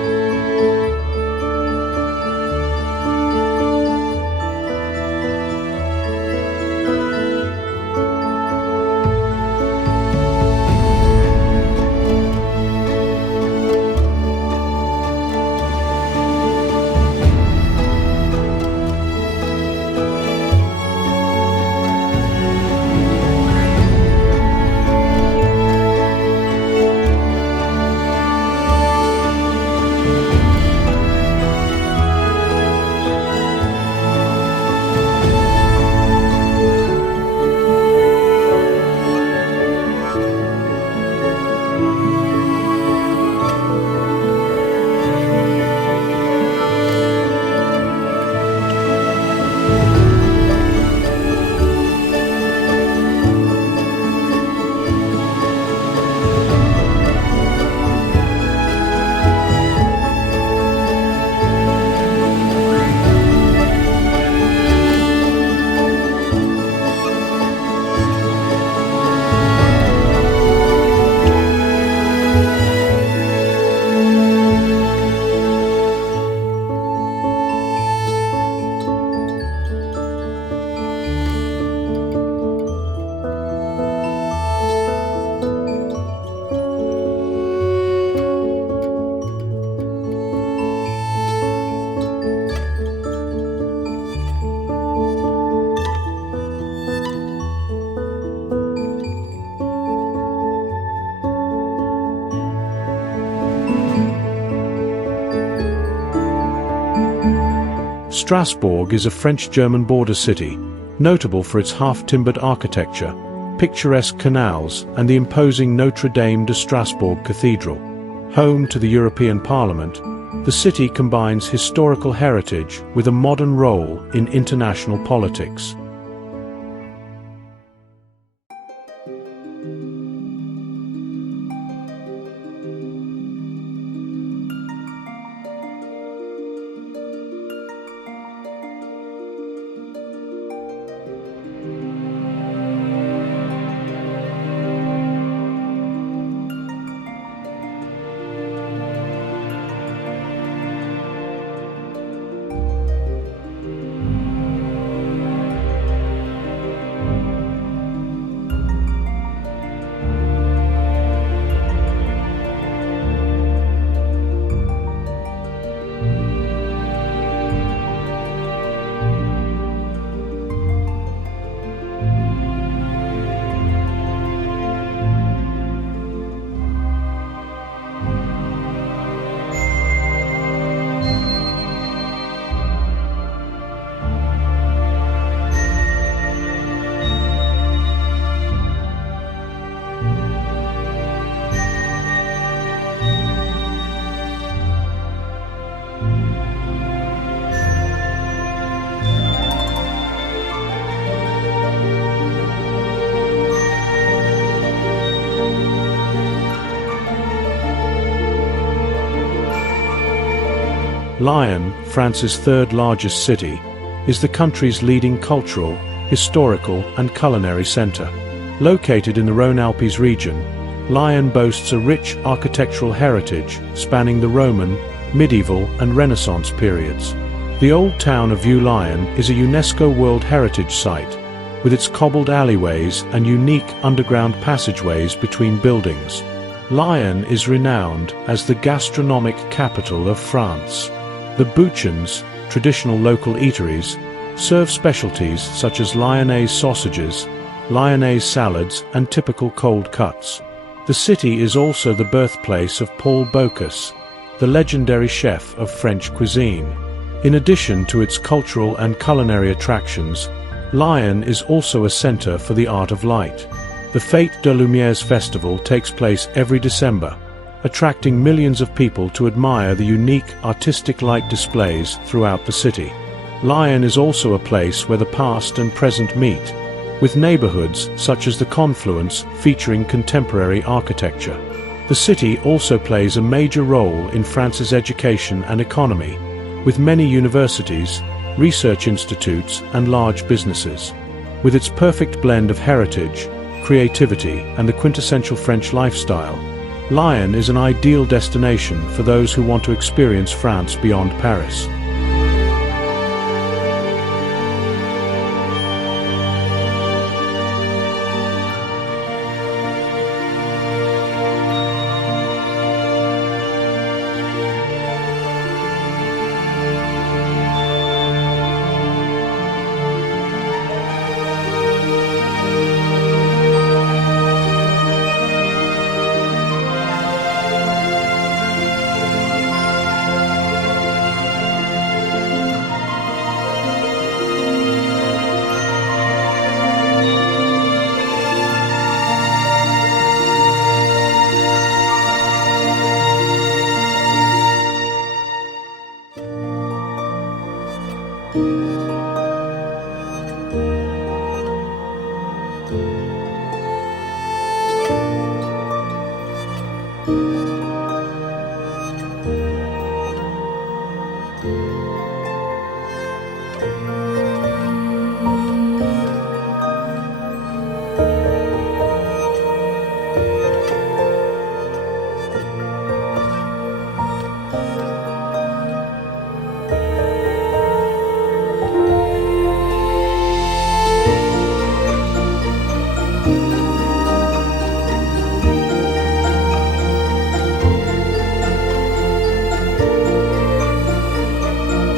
Strasbourg is a French-German border city, notable for its half-timbered architecture, picturesque canals, and the imposing Notre Dame de Strasbourg Cathedral. Home to the European Parliament, the city combines historical heritage with a modern role in international politics. Lyon, France's third-largest city, is the country's leading cultural, historical and culinary centre. Located in the Rhône-Alpes region, Lyon boasts a rich architectural heritage spanning the Roman, medieval and Renaissance periods. The old town of Lyon is a UNESCO World Heritage Site, with its cobbled alleyways and unique underground passageways between buildings. Lyon is renowned as the gastronomic capital of France. The bouchons, traditional local eateries, serve specialties such as Lyonnaise sausages, Lyonnaise salads and typical cold cuts. The city is also the birthplace of Paul Bocuse, the legendary chef of French cuisine. In addition to its cultural and culinary attractions, Lyon is also a centre for the art of light. The Fête de Lumières festival takes place every December, attracting millions of people to admire the unique artistic light displays throughout the city. Lyon is also a place where the past and present meet, with neighborhoods such as the Confluence featuring contemporary architecture. The city also plays a major role in France's education and economy, with many universities, research institutes and large businesses. With its perfect blend of heritage, creativity and the quintessential French lifestyle, Lyon is an ideal destination for those who want to experience France beyond Paris.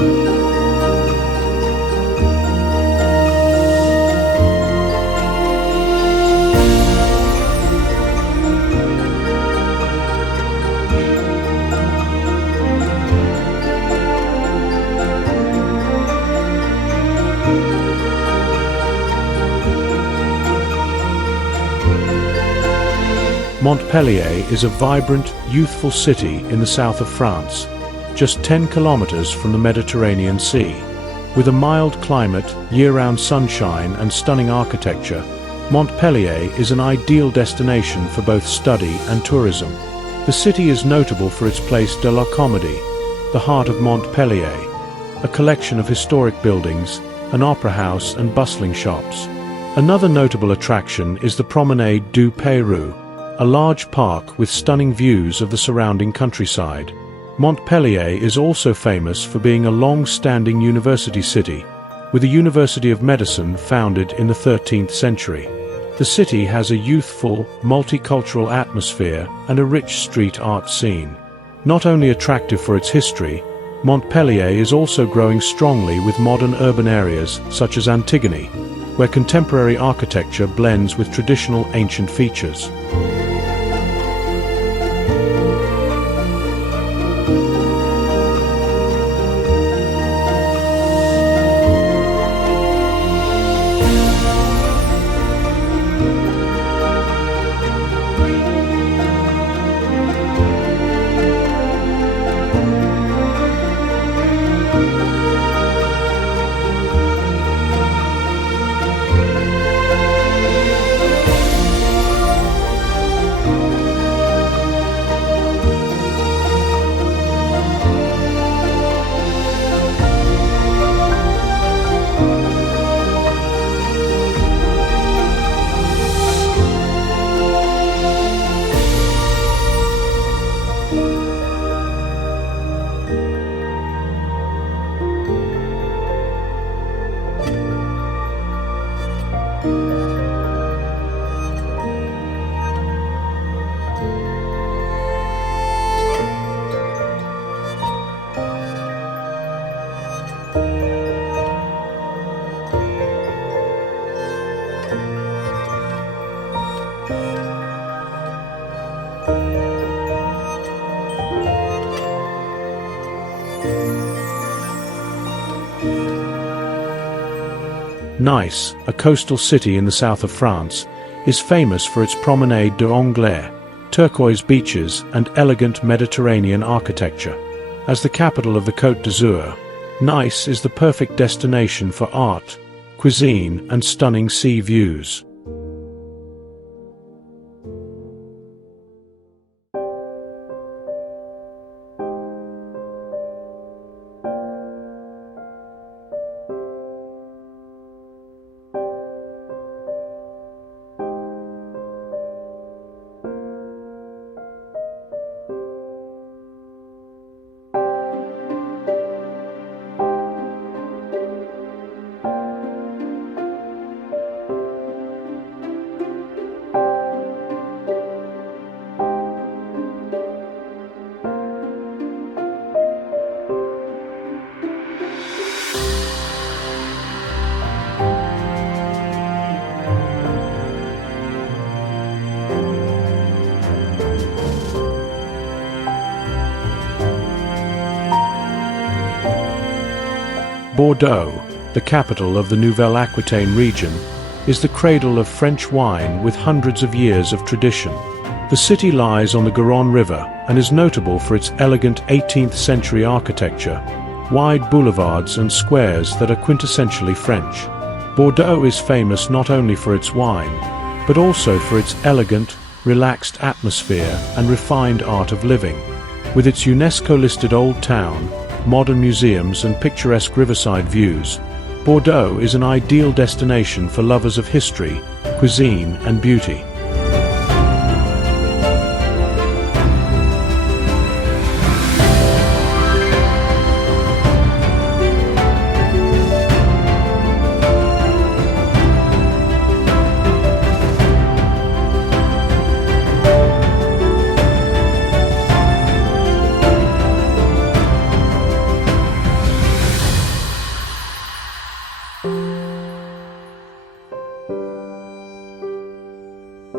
Montpellier is a vibrant, youthful city in the south of France, just 10 kilometers from the Mediterranean Sea. With a mild climate, year-round sunshine and stunning architecture, Montpellier is an ideal destination for both study and tourism. The city is notable for its Place de la Comédie, the heart of Montpellier, a collection of historic buildings, an opera house and bustling shops. Another notable attraction is the Promenade du Pérou, a large park with stunning views of the surrounding countryside. Montpellier is also famous for being a long-standing university city, with a University of Medicine founded in the 13th century. The city has a youthful, multicultural atmosphere and a rich street art scene. Not only attractive for its history, Montpellier is also growing strongly with modern urban areas such as Antigone, where contemporary architecture blends with traditional ancient features. Nice, a coastal city in the south of France, is famous for its Promenade d'Anglais, turquoise beaches and elegant Mediterranean architecture. As the capital of the Côte d'Azur, Nice is the perfect destination for art, cuisine and stunning sea views. Bordeaux, the capital of the Nouvelle Aquitaine region, is the cradle of French wine with hundreds of years of tradition. The city lies on the Garonne River and is notable for its elegant 18th-century architecture, wide boulevards and squares that are quintessentially French. Bordeaux is famous not only for its wine, but also for its elegant, relaxed atmosphere and refined art of living. With its UNESCO-listed Old Town, modern museums and picturesque riverside views, Bordeaux is an ideal destination for lovers of history, cuisine and beauty.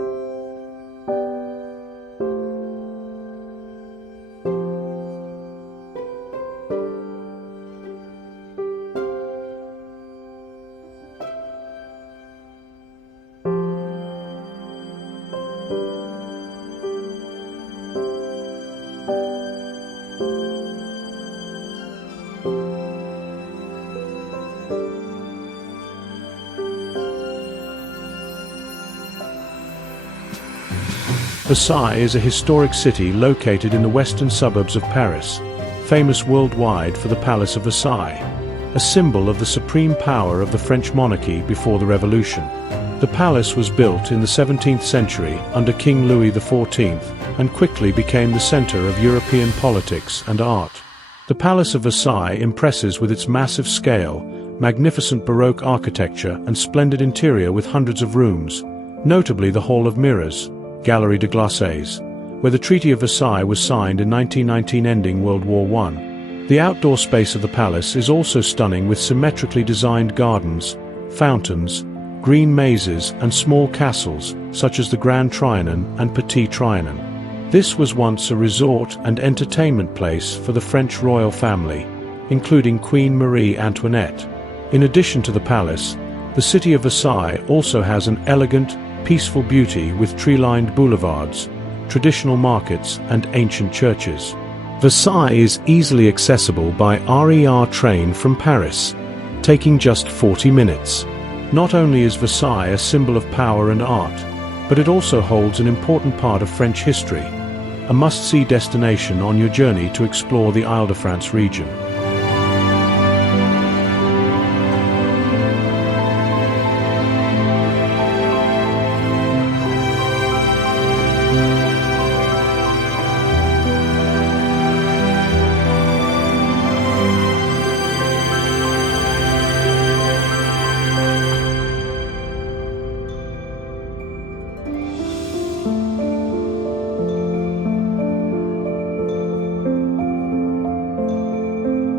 Versailles is a historic city located in the western suburbs of Paris, famous worldwide for the Palace of Versailles, a symbol of the supreme power of the French monarchy before the Revolution. The palace was built in the 17th century under King Louis XIV and quickly became the center of European politics and art. The Palace of Versailles impresses with its massive scale, magnificent Baroque architecture and splendid interior with hundreds of rooms, notably the Hall of Mirrors, Galerie de Glaces, where the Treaty of Versailles was signed in 1919 ending World War I. The outdoor space of the palace is also stunning with symmetrically designed gardens, fountains, green mazes and small castles such as the Grand Trianon and Petit Trianon. This was once a resort and entertainment place for the French royal family, including Queen Marie Antoinette. In addition to the palace, the city of Versailles also has an elegant, peaceful beauty with tree-lined boulevards, traditional markets and ancient churches. Versailles is easily accessible by RER train from Paris, taking just 40 minutes. Not only is Versailles a symbol of power and art, but it also holds an important part of French history, a must-see destination on your journey to explore the Île-de-France region.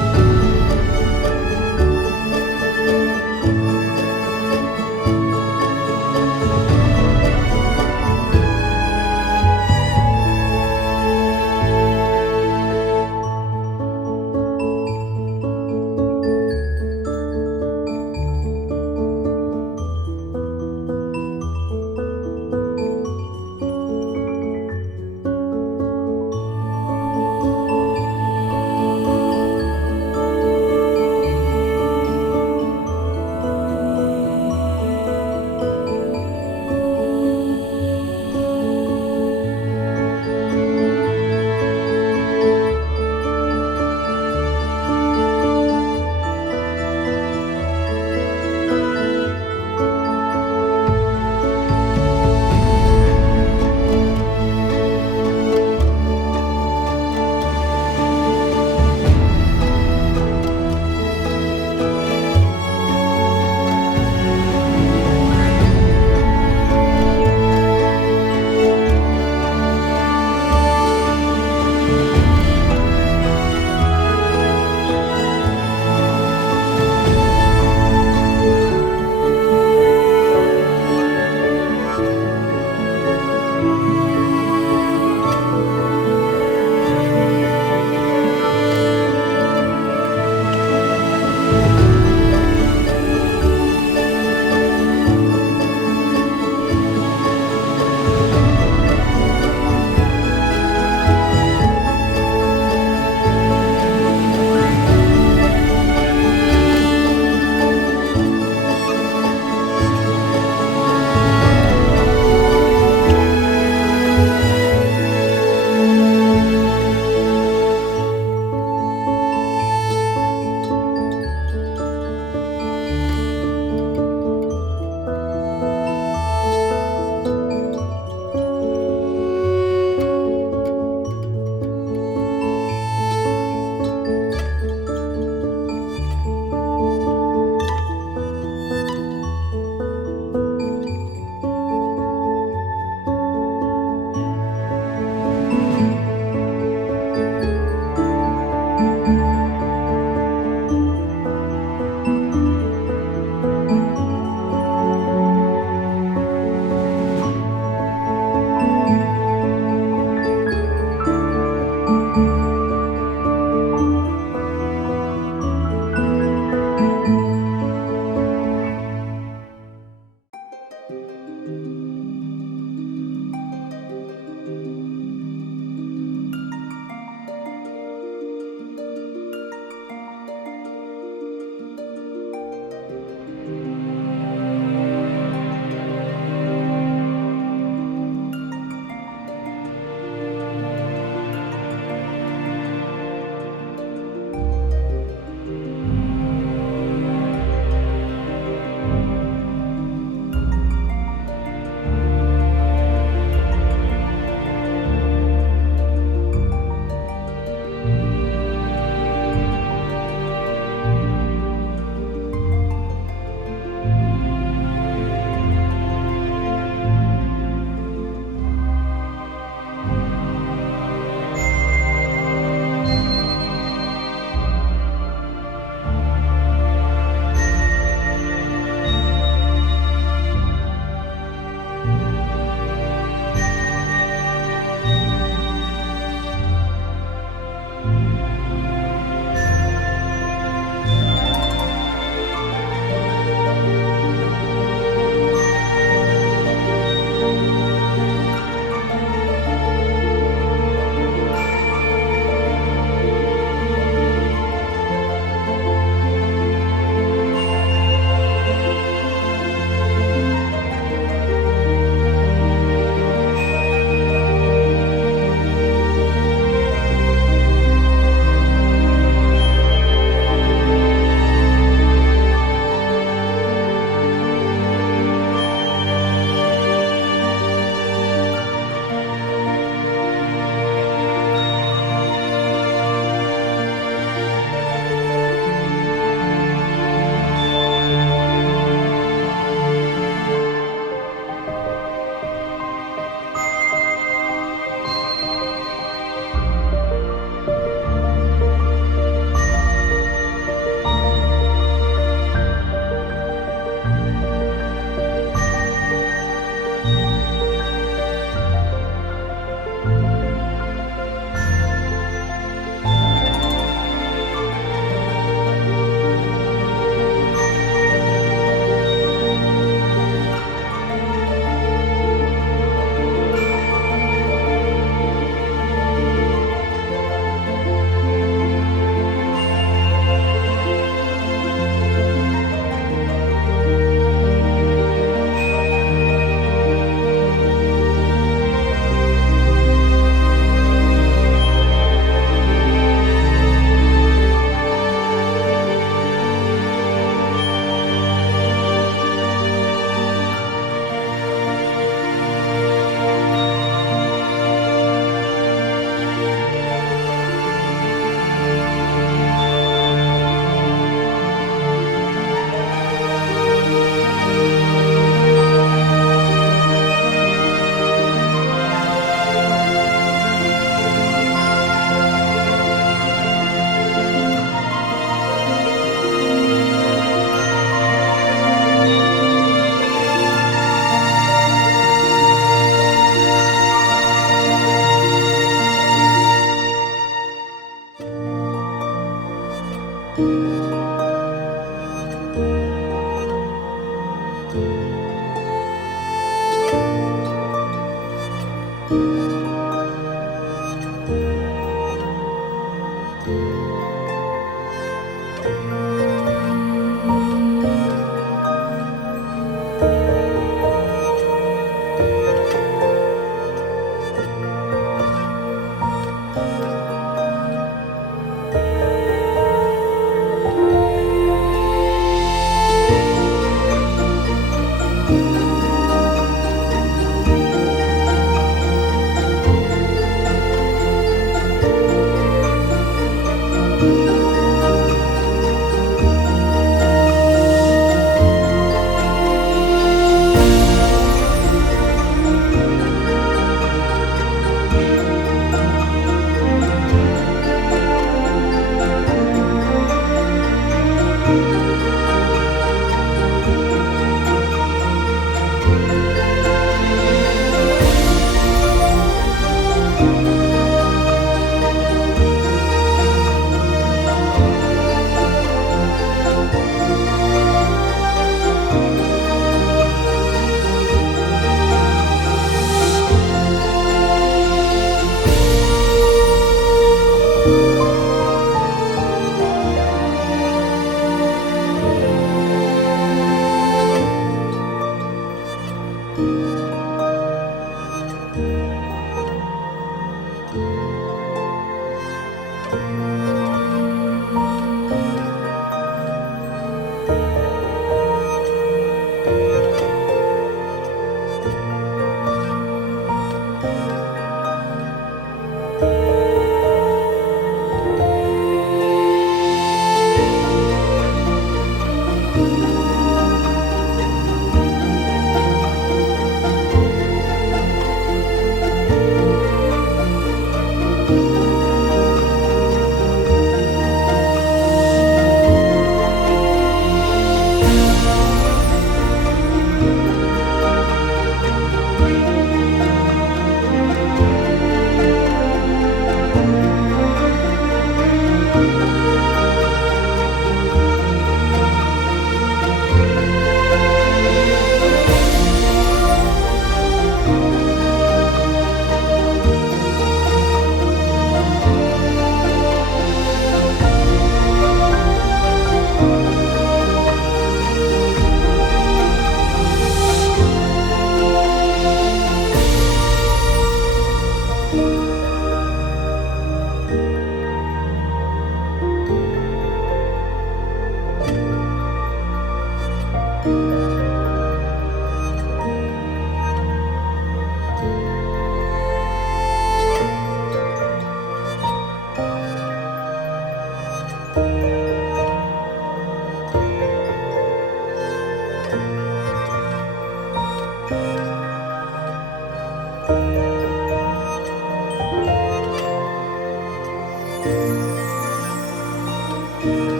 you.